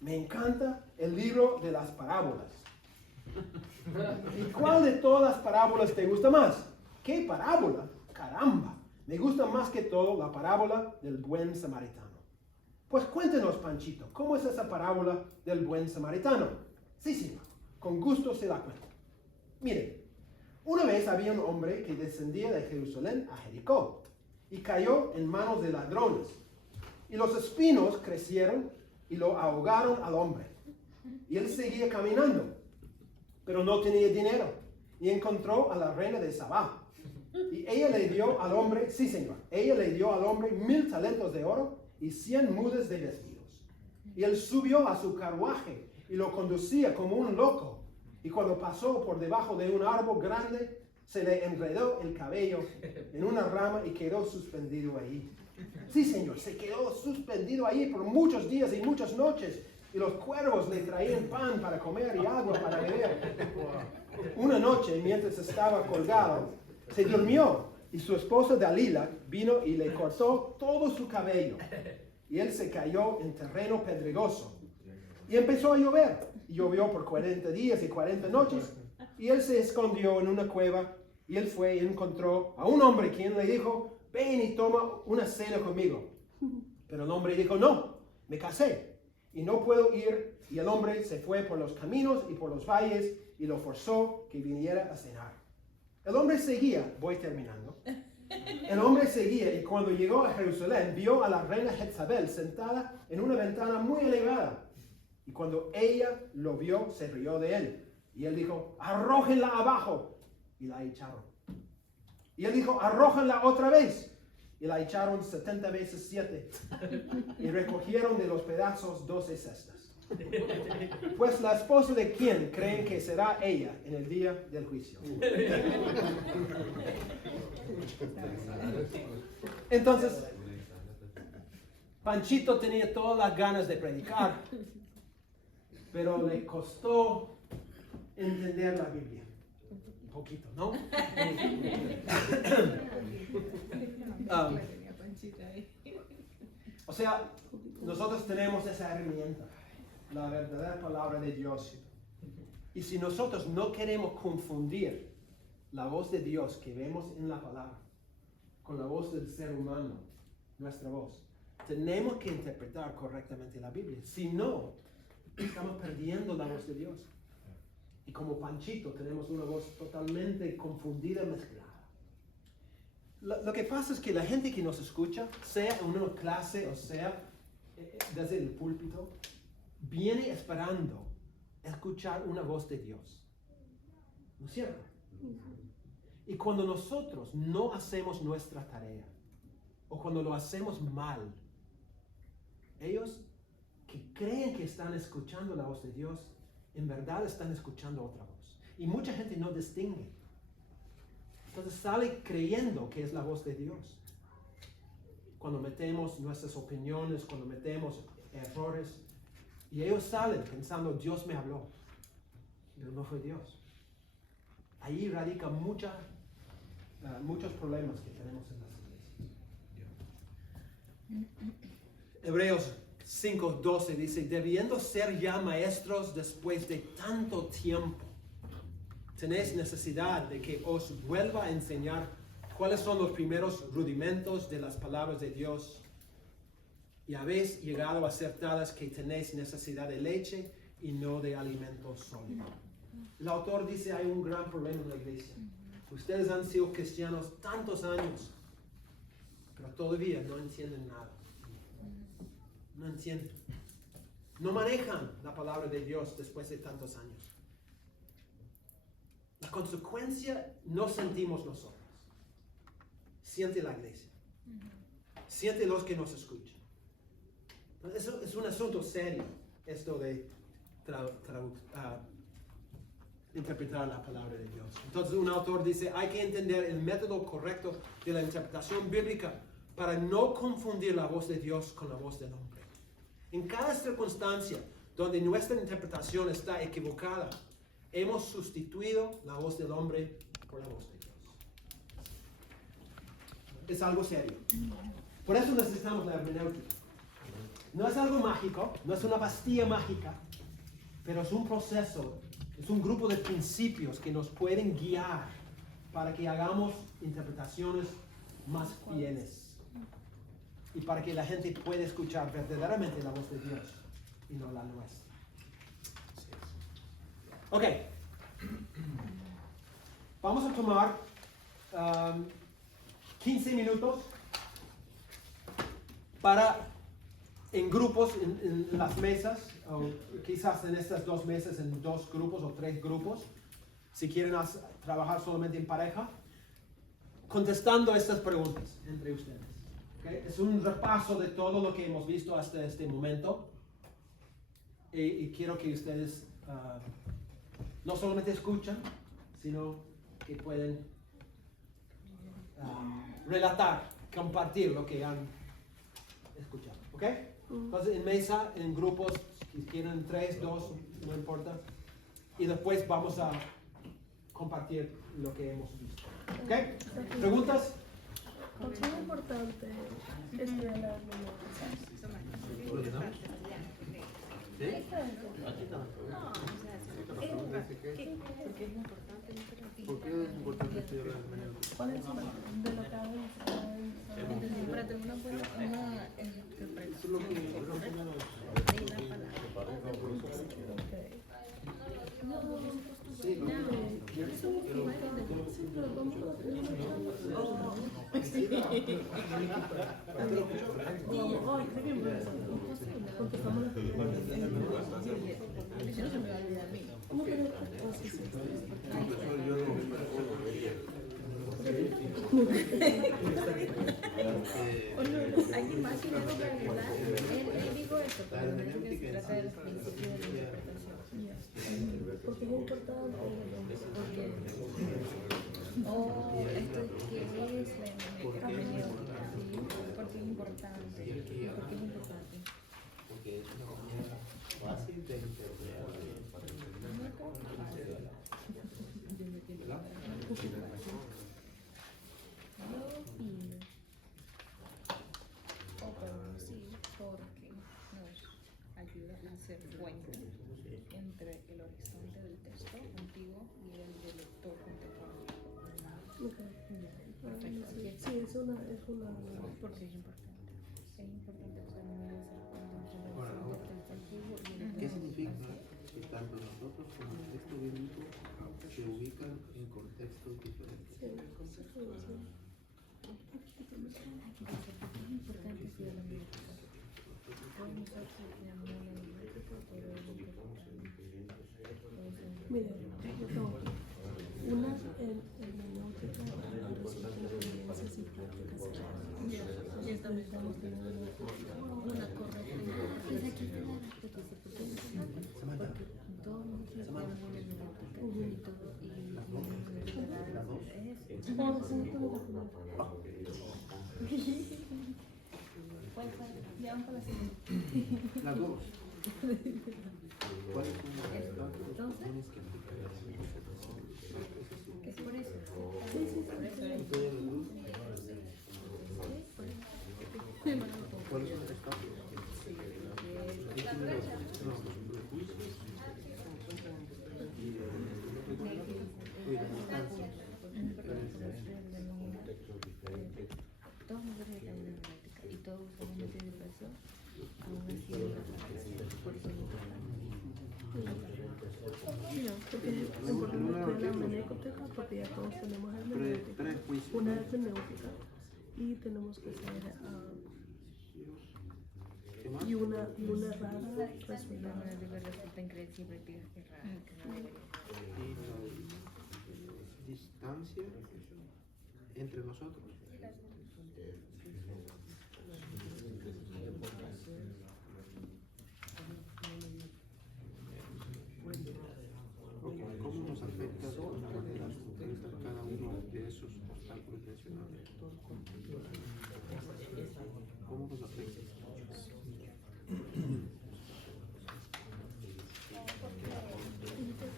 me encanta el libro de las parábolas. ¿Y cuál de todas las parábolas te gusta más? ¿Qué parábola? Caramba, me gusta más que todo la parábola del buen samaritano. Pues cuéntenos, Panchito, ¿cómo es esa parábola del buen samaritano? Sí, señor, con gusto se la cuento. Miren, una vez había un hombre que descendía de Jerusalén a Jericó y cayó en manos de ladrones. Y los espinos crecieron y lo ahogaron al hombre. Y él seguía caminando, pero no tenía dinero. Y encontró a la reina de Sabá. Y ella le dio al hombre, sí señor, ella le dio al hombre 1000 talentos de oro y 100 mudas de vestidos. Y él subió a su carruaje y lo conducía como un loco. Y cuando pasó por debajo de un árbol grande, se le enredó el cabello en una rama y quedó suspendido ahí. Sí, señor, se quedó suspendido ahí por muchos días y muchas noches. Y los cuervos le traían pan para comer y agua para beber. Una noche, mientras estaba colgado, se durmió y su esposa Dalila vino y le cortó todo su cabello. Y él se cayó en terreno pedregoso. Y empezó a llover. Y llovió por 40 días y 40 noches. Y él se escondió en una cueva. Y él fue y encontró a un hombre quien le dijo, ven y toma una cena conmigo. Pero el hombre dijo, no, me casé y no puedo ir. Y el hombre se fue por los caminos y por los valles y lo forzó que viniera a cenar. El hombre seguía, voy terminando. El hombre seguía y cuando llegó a Jerusalén vio a la reina Jezabel sentada en una ventana muy elevada. Y cuando ella lo vio, se rió de él. Y él dijo, arrójenla abajo. Y la echaron. Y él dijo, arrójanla otra vez. Y la echaron 70 veces 7. Y recogieron de los pedazos 12 cestas. Pues la esposa de quién creen que será ella en el día del juicio. Entonces, Panchito tenía todas las ganas de predicar, pero le costó entender la Biblia. Un poquito, ¿no? O sea, nosotros tenemos esa herramienta, la verdadera palabra de Dios. Y si nosotros no queremos confundir la voz de Dios que vemos en la palabra con la voz del ser humano, nuestra voz, tenemos que interpretar correctamente la Biblia. Si no, estamos perdiendo la voz de Dios. Y como Panchito tenemos una voz totalmente confundida, mezclada. Lo que pasa es que la gente que nos escucha, sea en una clase o sea desde el púlpito, viene esperando escuchar una voz de Dios. ¿No es cierto? Y cuando nosotros no hacemos nuestra tarea, o cuando lo hacemos mal, ellos que creen que están escuchando la voz de Dios, en verdad están escuchando otra voz. Y mucha gente no distingue. Entonces sale creyendo que es la voz de Dios. Cuando metemos nuestras opiniones, cuando metemos errores, y ellos salen pensando, Dios me habló, pero no fue Dios. Ahí radican muchos problemas que tenemos en las iglesias. Hebreos 5:12 dice, debiendo ser ya maestros después de tanto tiempo, tenéis necesidad de que os vuelva a enseñar cuáles son los primeros rudimentos de las palabras de Dios. Y habéis llegado a ser tales que tenéis necesidad de leche y no de alimento sólido. El autor dice, hay un gran problema en la iglesia. Ustedes han sido cristianos tantos años, pero todavía no entienden nada. No entienden. No manejan la palabra de Dios después de tantos años. La consecuencia no sentimos nosotros. Siente la iglesia. Siente los que nos escuchan. Eso es un asunto serio, esto de interpretar la palabra de Dios. Entonces un autor dice, hay que entender el método correcto de la interpretación bíblica para no confundir la voz de Dios con la voz del hombre. En cada circunstancia donde nuestra interpretación está equivocada, hemos sustituido la voz del hombre por la voz de Dios. Es algo serio. Por eso necesitamos la hermenéutica. No es algo mágico, no es una pastilla mágica, pero es un proceso, es un grupo de principios que nos pueden guiar para que hagamos interpretaciones más fieles y para que la gente pueda escuchar verdaderamente la voz de Dios y no la nuestra. Ok, vamos a tomar 15 minutos para en grupos, en las mesas, o quizás en estas 2 mesas, en 2 grupos o 3 grupos, si quieren trabajar solamente en pareja, contestando estas preguntas entre ustedes. ¿Okay? Es un repaso de todo lo que hemos visto hasta este momento, y quiero que ustedes no solamente escuchan, sino que pueden relatar, compartir lo que han escuchado. ¿Ok? Entonces en mesa, en grupos, si quieren 3, 2, no importa. Y después vamos a compartir lo que hemos visto. ¿Ok? ¿Preguntas? ¿Por qué es importante estudiar la hermenéutica? ¿Sí? ¿Por qué es importante estudiar la hermenéutica? ¿Cuál es de lo que hablan? Para tener una buena interpretación de la palabra. Sí, ¿Cómo que no? ¿Alguien más tiene algo para ayudar? Él dijo esto, pero me dice que se trata de los principios de la interpretación. Porque es importante. Porque esto es que es la hermenéutica, ¿sí? Porque es importante. Porque es importante. Porque es una manera fácil de interpretar. Pero sí, porque nos ayuda a hacer puente entre el horizonte del texto antiguo y el del lector contemporáneo. Okay. Perfecto. Sí, es una. Porque es importante. Es importante hacer un puente entre el horizonte del texto antiguo y el ¿Qué significa que tanto nosotros como el texto bíblico se ubican en contextos diferentes? Sí, sí. Es importante estudiar la hermenéutica. Podemos usar la hermenéutica, pero es importante. Mire, yo tengo una hermenéutica de experiencias y prácticas. Yo también estamos teniendo una correcta interpretación. Todos nosotros tenemos una hermenéutica y todo, y ya vamos para la siguiente. Las dos. ¿Cuáles son las Entonces, tienes que aplicar? ¿qué es por eso? ¿Cuáles son los estados? Los prejuicios y las distancias. Todos nosotros estamos en hermenéutica y todos usamos métodos de educación, aún así por eso es importante. No, porque es importante estudiar la hermenéutica porque ya todos tenemos hermenéutica. Prejuicios. Una hermenéutica y tenemos que saber ¿Qué más? y una errada La resulta. hermenéutica resulta en creencias y prácticas erradas que no deberían. Y la distancia entre nosotros. Okay. ¿Cómo nos afecta de una manera concreta cada uno de esos obstáculos mencionados? ¿Cómo nos afecta?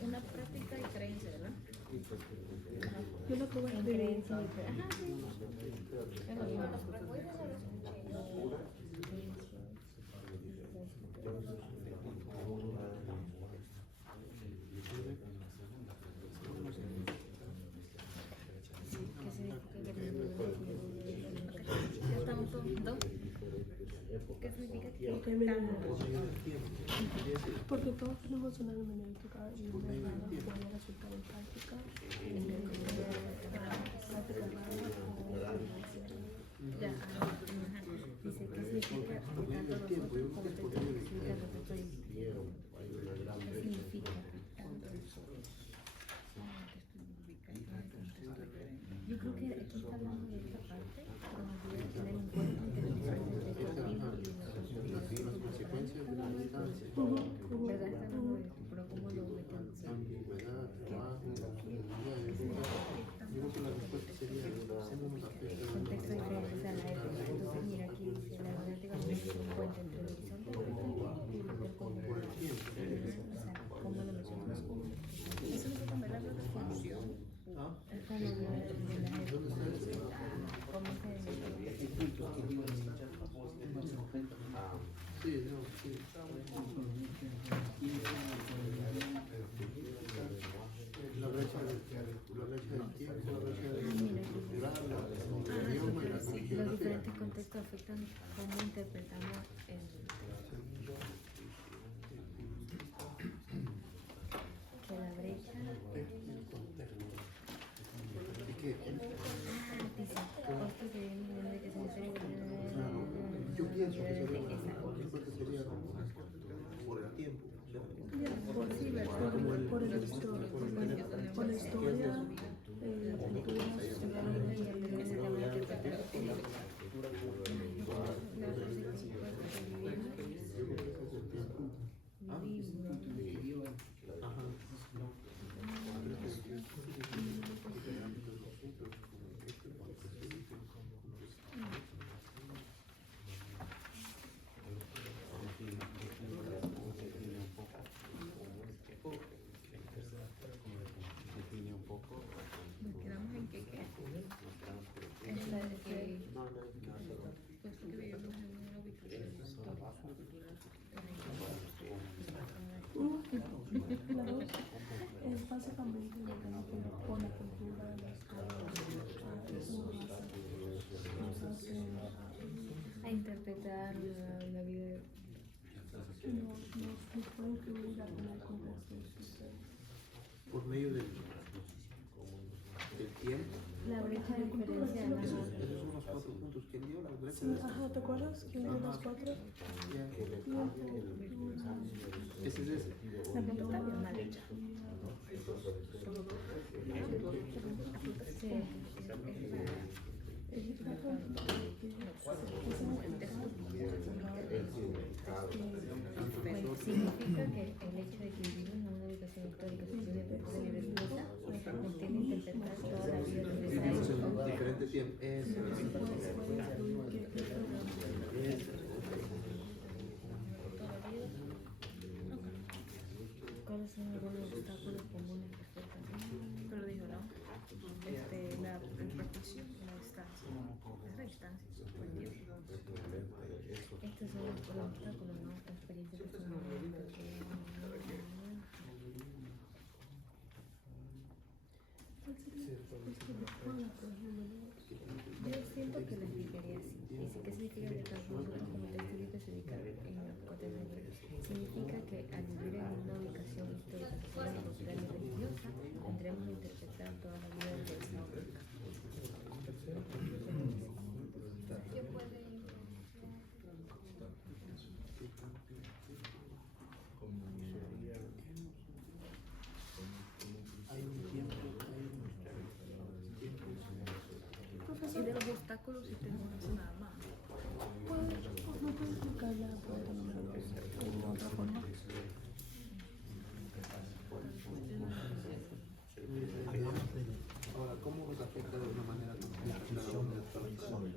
Una práctica y creencia, ¿verdad? Yo lo acabo de En escribir. creencia y práctica. Ajá, sí. Es lo mismo. Ya estamos todos. ¿Qué significa que Ok, mira, estamos? porque todos tenemos una hermenéutica y una errada puede resultar en práctica. Práctica errada o Ya, dice que significa tanto nosotros como el texto significa respecto a ¿qué significa tanto nosotros? Yo creo que aquí está hablando de esta parte, donde hay que tener en cuenta que la diferencia entre el bíblico y Las consecuencias de la distancia, ¿verdad? Está hablando de esto, pero ¿cómo lo meten? ambigüedad, trabajo, yo creo que la respuesta sería ¿cómo nos afecta? Contexto diferente, o sea, la época. Entonces, mira, aquí dice, la hermenéutica no es un puente entre el horizonte y el contemporáneo. Por el tiempo. O sea, ¿cómo lo mencionamos? Eso no se llama la función. ¿Ah? Esta no es de la época. ¿Cómo se Sí, no, sí. La brecha del tiempo, la brecha del idioma y la Los geografía. diferentes contextos afectan cómo interpretamos que la brecha ¿Y qué? dice esto sería el nivel de que se Yo pienso que sería por el tiempo. por la historia, por la historia, cultura, La dos es básicamente lo que no tiene con la cultura, las cosas, A interpretar la vida. nos puede incluir a poner contextos. Por medio del tiempo. La brecha de diferencia de Esos son los 4 puntos. ¿Quién dio la brecha? Sí, ajá, ¿te acuerdas? ¿Quién dio los 4? Ese es ese. la pregunta está bien mal hecha. Sí, significa que el hecho de que vivimos en una ubicación histórica se tiene que poder libertad, nos tiene que interpretar toda la vida desde esa época. Diferente tiempo. ¿Cuáles son algunos obstáculos comunes que afectan? Pero dijo, ¿no? El prejuicio y la distancia. Es la distancia. Estos son los obstáculos, ¿no? Experiencia personal. Yo siento que lo explicaría así. ¿Y qué significa que nosotros como testigos se ubican en el contexto? Significa que al vivir en una ubicación histórica, social, cultural y religiosa, tendremos que interpretar toda la vida de esa ubicación. Y de los obstáculos si tenemos nada más. Pues no puedo explicarla de otra forma. Ahora, ¿cómo nos afecta de una manera La prisión del corazón.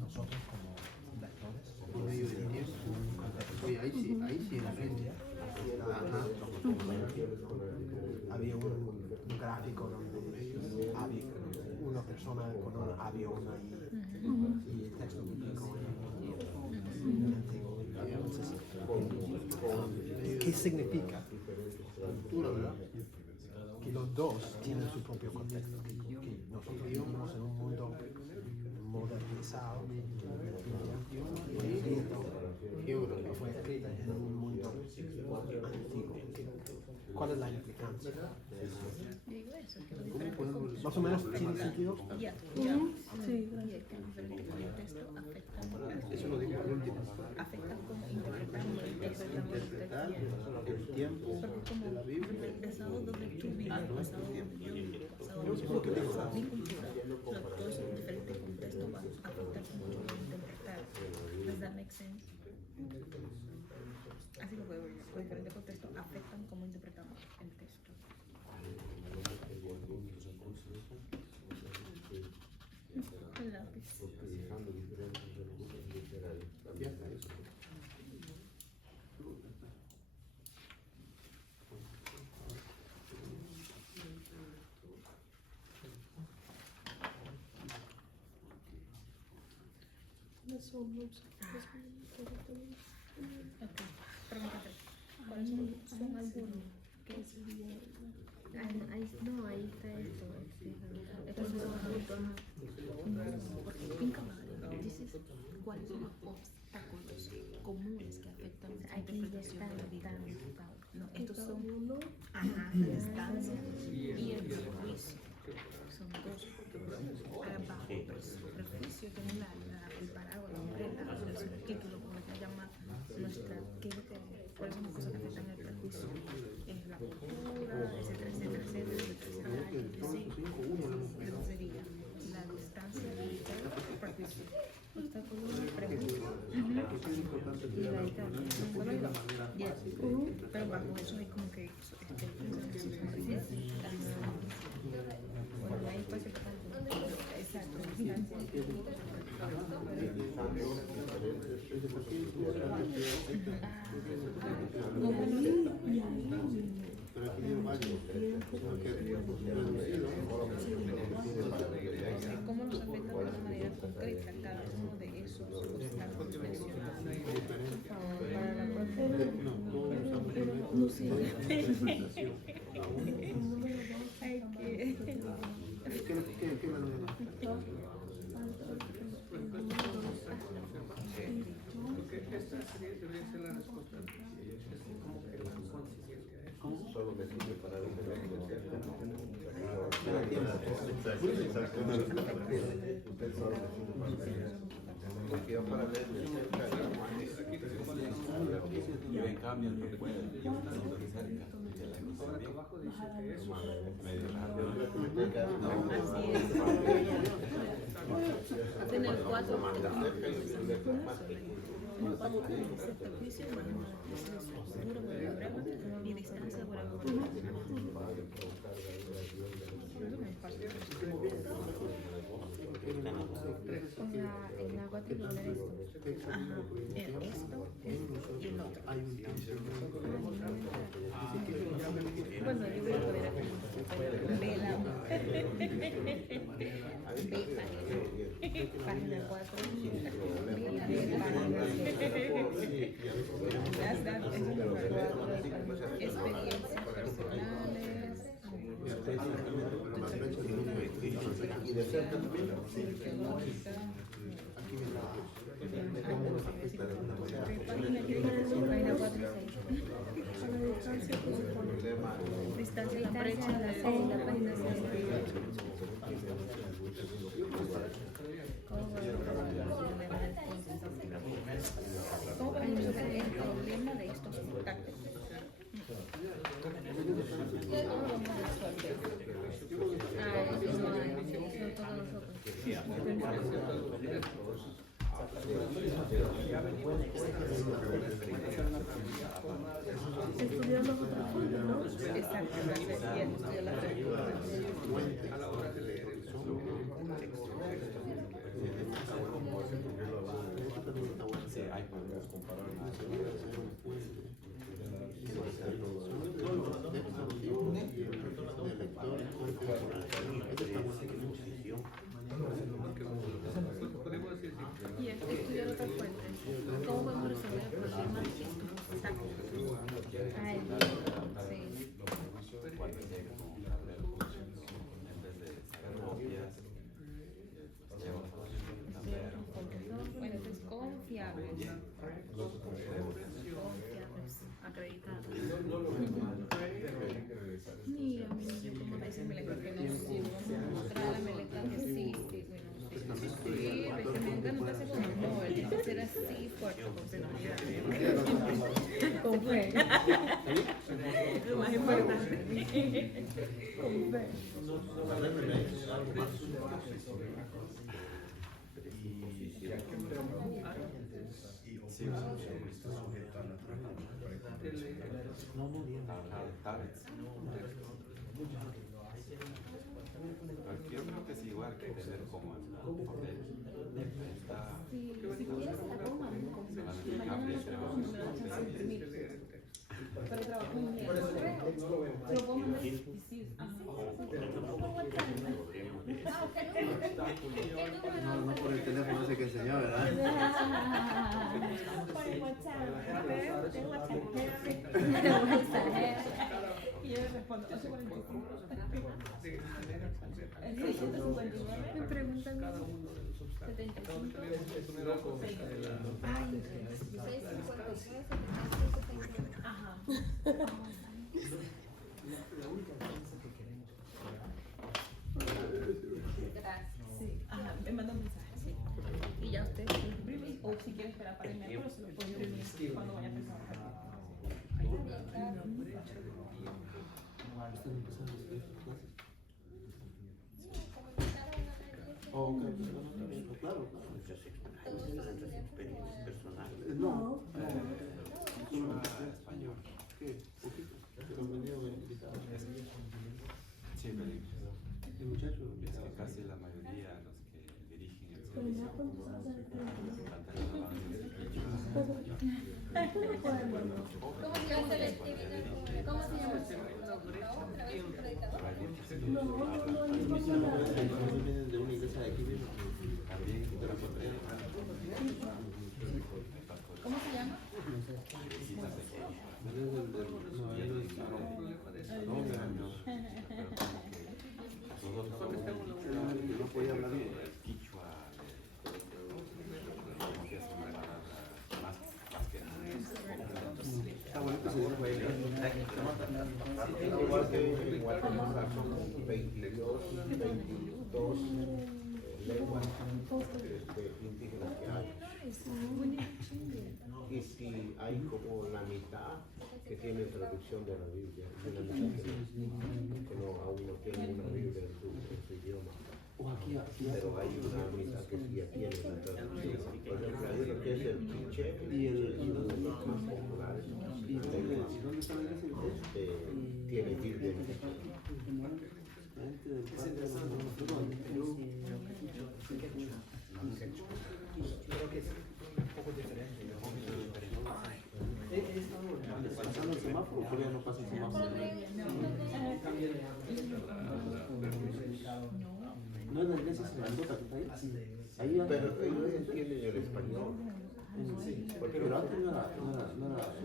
Nosotros como lectores, por medio del tiempo? Oye, ahí sí, la frente. Ajá. había un gráfico donde había una persona con un avión ahí y el texto bíblico en el antiguo. Entonces, ¿qué significa? Que los dos tienen su propio contexto, que nosotros vivimos en un mundo modernizado, y fue escrita en un mundo antiguo. ¿Cuál es la implicancia? Digo eso, que los ¿Cómo diferentes podemos Más o menos tiene sentido. ya, Sí, y es que los diferentes contextos afectan, Eso lo digo al último. afectan cómo interpretamos el texto, Interpretar el tiempo de la Biblia. basado donde tú vives, basado donde yo vivo, basado donde mi cultura, todos esos diferentes contextos van a afectar cómo yo voy a interpretar. Does that make sense? Así que puedo ver, los diferentes contextos afectan cómo interpretamos el texto. El lápiz. Ya está eso. Ok, pregúntate. ¿Cuáles son algunos que serían? No, ahí está esto. Estos son autónomos. Think about it. This is cuáles son los obstáculos comunes que afectan la interpretación de la vida. No, estos son la distancia y el prejuicio. Son dos. Ahora bajo prejuicio tiene el paraguas, la umbrella, el subtítulo, como se llama nuestra, cuáles son las cosas que afectan el prejuicio. Es la cultura, etcétera, etcétera, etcétera, etcétera. Sería la distancia y el prejuicio. Obstáculo, prejuicio. Y la distancia. Pero bajo eso hay como que cuando hay espacio para exacto, distancia. Pero aquí dio varios, porque reducido. ¿Cómo nos afecta de una manera concreta cada uno de esos obstáculos mencionados? interpretación. La uno, El número 2 Ay, está mal. qué- ¿qué me lo llama? Porque esta debería ser la respuesta. Es como que la consiguiente a eso. ¿Cómo? Solo me sirve para ver porque yo para ver de cerca y en cambio no puede yo no estoy cerca de la cosa Ahora bien. abajo dice que eso. Medio rápido. Así es. En el 4 juicio, mi distancia por en la 4 no era esto. Ajá, esto y el otro. Hay un tiempo. Bueno, yo voy a poner aquí. Ve la página 4. Experiencias personales. Y de cerca también. Aquí viene cómo nos afecta de una manera. Página 4 y 6. A la distancia que se pone. Distancia la brecha de la página 6. ¿Cómo podemos resolver el problema de estos contactos? Eso no hay, eso todos nosotros. Estudiar los otros puntos, ¿no? Exacto, bien, estoy a la A la hora de leer el Sí, hay podemos comparar podemos decir y estudiar otras fuentes. ¿Cómo podemos resolver el problema de estos obstáculos? Ay, sí. cuando llega como a ver en vez de sacar copias lleva un tablero. Bueno, entonces confiables. Confiables, acreditados. Mira, yo como decirme la que no sirve, mostrarme la que sí, sí, bueno, sí, que me encanta no pasa como no, el tiene que ser así fuerte, con seguridad. Con fe. Lo más importante. Con fe. Yo creo que es igual que tener como el papel. Está Si quieres la toma, solamente cambia entre vos. pero trabajo muy bien. Lo puedo mandar y sí, No por el teléfono ese que enseñó, ¿verdad? por el WhatsApp. Tengo WhatsApp. Y yo le respondo, 8:45. El 659. Me preguntan 75. Ay, 659. Ajá. Sí, ajá, me manda un mensaje, sí. Y ya usted lo imprime, o si quiere esperar para el miércoles, se lo puede imprimir cuando vaya a empezar a trabajar. Oh, ok, claro, claro. No, Español. ¿qué? Poquito. Pero me dio invitado. Sí, pero El muchacho. es que casi la mayoría de los que dirigen el Pero ya servicio cuando se hace el tiempo. ¿Cómo se llama? ¿Cómo se llama? Ellos vienen de una iglesia de aquí mismo. ¿Cómo se llama? No sé. No, ellos Nosotros somos que no podía hablar bien. el quichua, como que es una palabra más que nada. Está bonito ese dibujo ahí. Igual que en Guatemala son 22 lenguas indígenas que hay. Y si hay como la mitad que tiene traducción de la Biblia y la mitad que no, aún no tiene una Biblia en su idioma. Pero hay una mitad que sí ya tiene la traducción. Por ejemplo, hay uno que es el quiché y el más populares. Tiene Biblia en quiché. Creo que es un poco diferente. Pasando el semáforo, pero ya no pasa el semáforo. No es la iglesia grandota que está ahí. Pero ellos entienden el español. Sí, pero antes no era la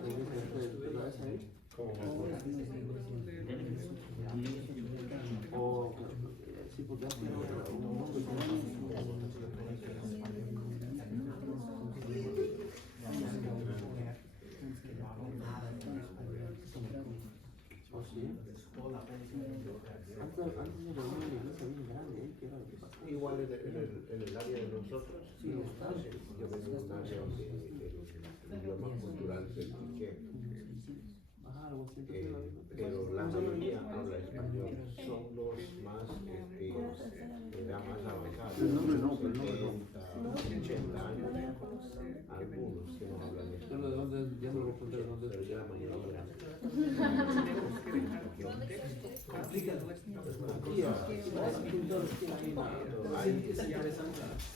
iglesia de esa ahí. O sí, porque antes no era un mundo ¿oh, sí? Antes era una iglesia bien grande, ¿qué era lo que pasó? Igual en el área de nosotros, sí, yo vengo de un área donde el idioma cultural es el quiché. Pero la mayoría habla español, son los más, edad más avanzada, 70, 80 años, algunos que no hablan español, pero ya la mayoría.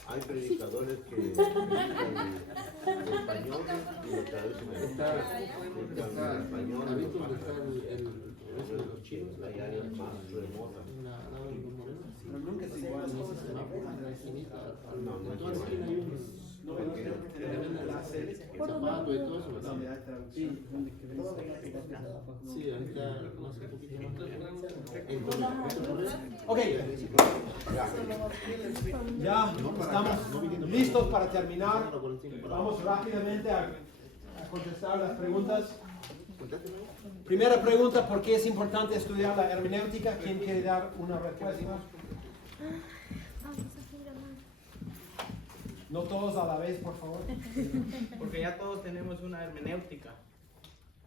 Hay predicadores que predican español y lo traducen al español. Hay áreas más remotas. Pero nunca es igual. No, no es igual. Zapato y todo eso. Donde hay traducción. Sí, ahorita no sé un poquito más. Ok. Ya estamos listos para terminar. Vamos rápidamente a contestar las preguntas. Primera pregunta, ¿por qué es importante estudiar la hermenéutica? ¿Quién quiere dar una respuesta? No todos a la vez, por favor. Porque ya todos tenemos una hermenéutica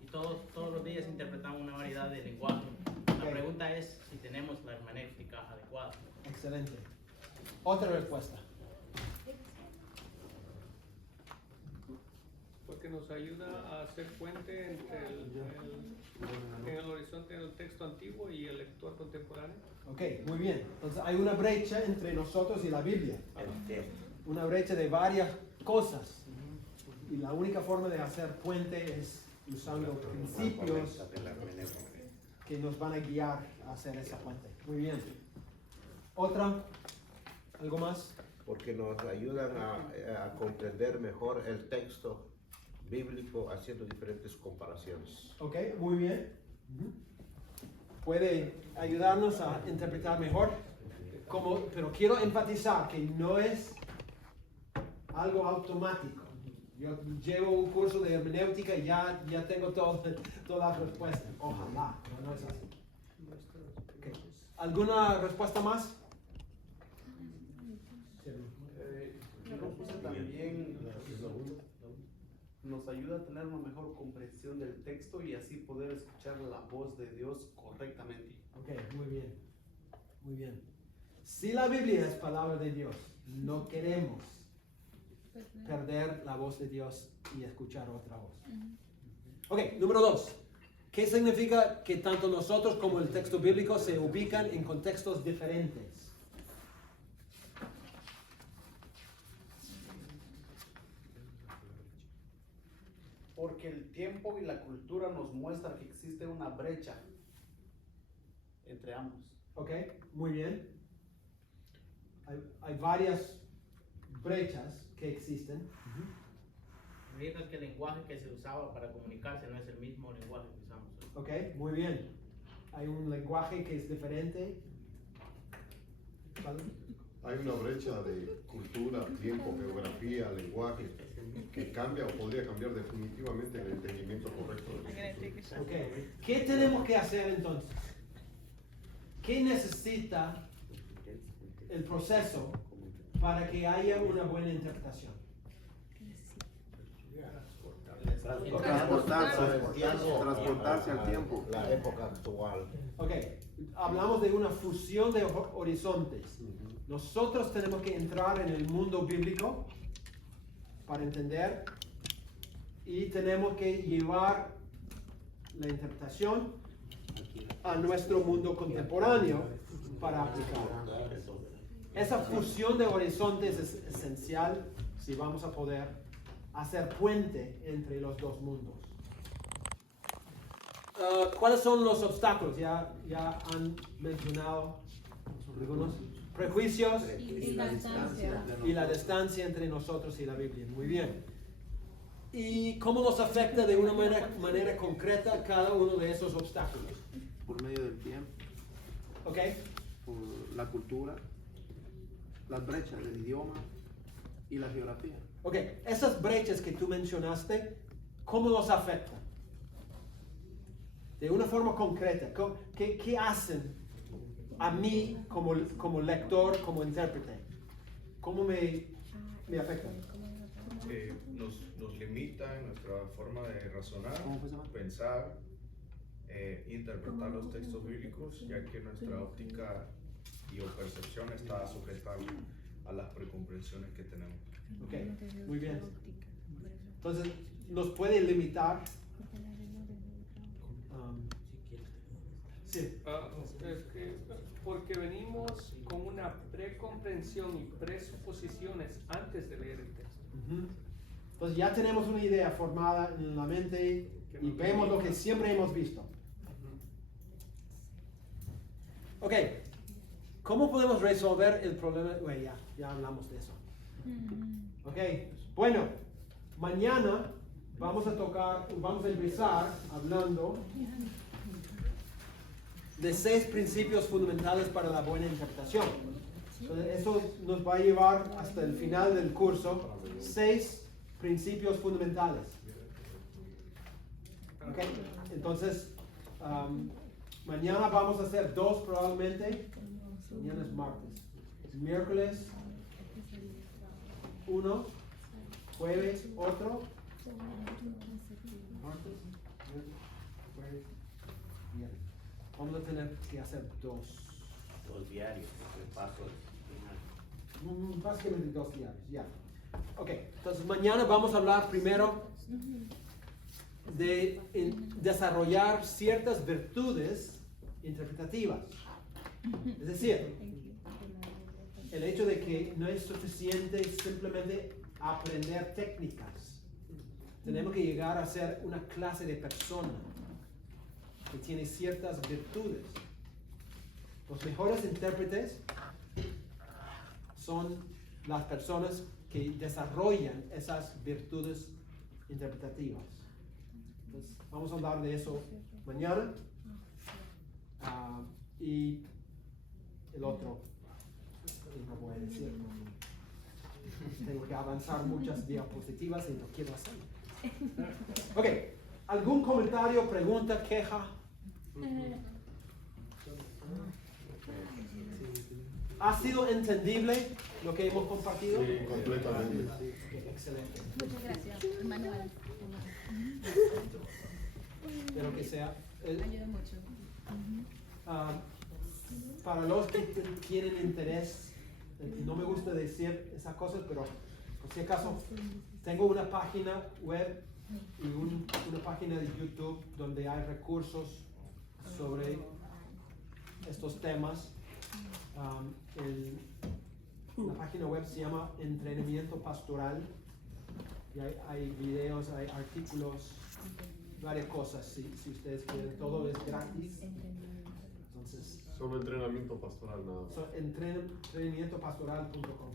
y todos los días interpretamos una variedad de lenguaje. La pregunta es si tenemos la hermenéutica adecuada. Excelente. Otra respuesta. Porque nos ayuda a hacer puente entre el horizonte del texto antiguo y el lector contemporáneo. Ok, muy bien. Entonces hay una brecha entre nosotros y la Biblia. Una brecha de varias cosas. Y la única forma de hacer puente es usando principios que nos van a guiar a hacer esa puente. Muy bien. ¿Otra? ¿Algo más? Porque nos ayudan a comprender mejor el texto bíblico haciendo diferentes comparaciones. Ok, muy bien. Puede ayudarnos a interpretar mejor. Pero quiero enfatizar que no es algo automático. Yo llevo un curso de hermenéutica y ya tengo todas las respuestas. Ojalá, pero no es así. Okay. ¿Alguna respuesta más? Yo puse también, nos ayuda a tener una mejor comprensión del texto y así poder escuchar la voz de Dios correctamente. Ok, muy bien. Muy bien. Si la Biblia es palabra de Dios, no queremos perder la voz de Dios y escuchar otra voz. Ok, número 2. ¿Qué significa que tanto nosotros como el texto bíblico se ubican en contextos diferentes? Porque el tiempo y la cultura nos muestran que existe una brecha entre ambos. Ok, muy bien. Hay varias brechas que existen. Fíjate que el lenguaje que se usaba para comunicarse no es el mismo lenguaje que usamos hoy. Ok, muy bien. hay un lenguaje que es diferente. ¿Vale? Hay una brecha de cultura, tiempo, geografía, lenguaje, que cambia o podría cambiar definitivamente el entendimiento correcto de los. Okay. ¿Qué tenemos que hacer entonces? ¿Qué necesita el proceso para que haya una buena interpretación? Transportarse al tiempo. La época actual. Ok, hablamos de una fusión de horizontes. Nosotros tenemos que entrar en el mundo bíblico para entender y tenemos que llevar la interpretación a nuestro mundo contemporáneo para aplicar. Esa fusión de horizontes es esencial si vamos a poder hacer puente entre los dos mundos. ¿Cuáles son los obstáculos? Ya han mencionado algunos. Prejuicios Y la distancia. y la distancia entre nosotros y la Biblia. Muy bien. ¿Y cómo nos afecta de una manera concreta cada uno de esos obstáculos? Por medio del tiempo, ¿Ok? por la cultura, las brechas del idioma y la geografía. Ok, esas brechas que tú mencionaste, ¿cómo nos afectan? De una forma concreta, ¿qué hacen a mí como lector, como intérprete? ¿Cómo me afectan? Nos limita en nuestra forma de razonar, pensar, interpretar los textos bíblicos, ya que nuestra óptica y o percepción está sujeta a las precomprensiones que tenemos. Ok, muy bien. Entonces, nos puede limitar. Sí. Es que porque venimos con una precomprensión y presuposiciones antes de leer el texto. Entonces ya tenemos una idea formada en la mente y vemos lo que siempre hemos visto. Ok, ¿cómo podemos resolver el problema? Bueno, ya hablamos de eso. Ok, bueno, mañana vamos a empezar hablando de 6 principios fundamentales para la buena interpretación. Entonces, eso nos va a llevar hasta el final del curso, 6 principios fundamentales. Okay. Entonces, mañana vamos a hacer 2 probablemente. Mañana es martes. Miércoles 1, jueves otro. Martes, jueves, viernes. Vamos a tener que hacer 2. 2 diarios, el paso final. Básicamente 2 diarios, ya. Ok, entonces mañana vamos a hablar primero de desarrollar ciertas virtudes interpretativas. Es decir, el hecho de que no es suficiente simplemente aprender técnicas. Tenemos que llegar a ser una clase de persona que tiene ciertas virtudes. Los mejores intérpretes son las personas que desarrollan esas virtudes interpretativas. Entonces, vamos a hablar de eso mañana. Y el otro, no voy a decir, tengo que avanzar muchas diapositivas y no quiero hacerlo. Ok, ¿algún comentario, pregunta, queja? ¿Ha sido entendible lo que hemos compartido? Sí, completamente. Excelente. Muchas gracias, Manuel. Espero que sea. Ayuda mucho. Para los que tienen interés, no me gusta decir esas cosas, pero por si acaso, tengo una página web y una página de YouTube donde hay recursos sobre estos temas. La página web se llama Entrenamiento Pastoral y hay videos, hay artículos, varias cosas si ustedes quieren, todo es gratis. Entonces, Solo entrenamiento pastoral, nada más. entrenamientopastoral.com.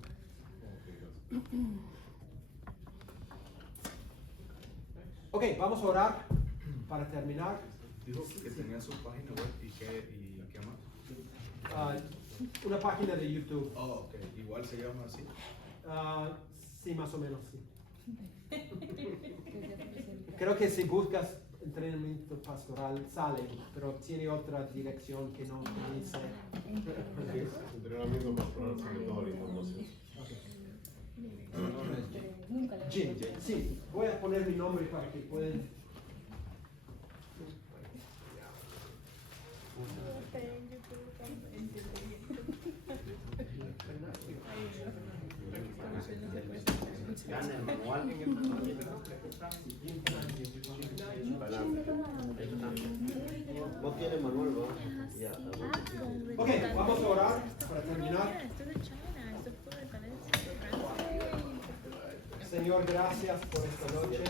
Ok, vamos a orar para terminar. Dijo que tenía su página web y qué más. Una página de YouTube. Oh, ok. Igual se llama así. Sí, más o menos, sí. Creo que si buscas entrenamiento pastoral sale, pero tiene otra dirección que no dice. Entrenamiento pastoral sobre toda la información. Jim, sí. Voy a poner mi nombre para que puedan. Gana el manual. No tiene manual, ¿no? Ya, Ok, vamos a orar para terminar. Señor, gracias por esta noche.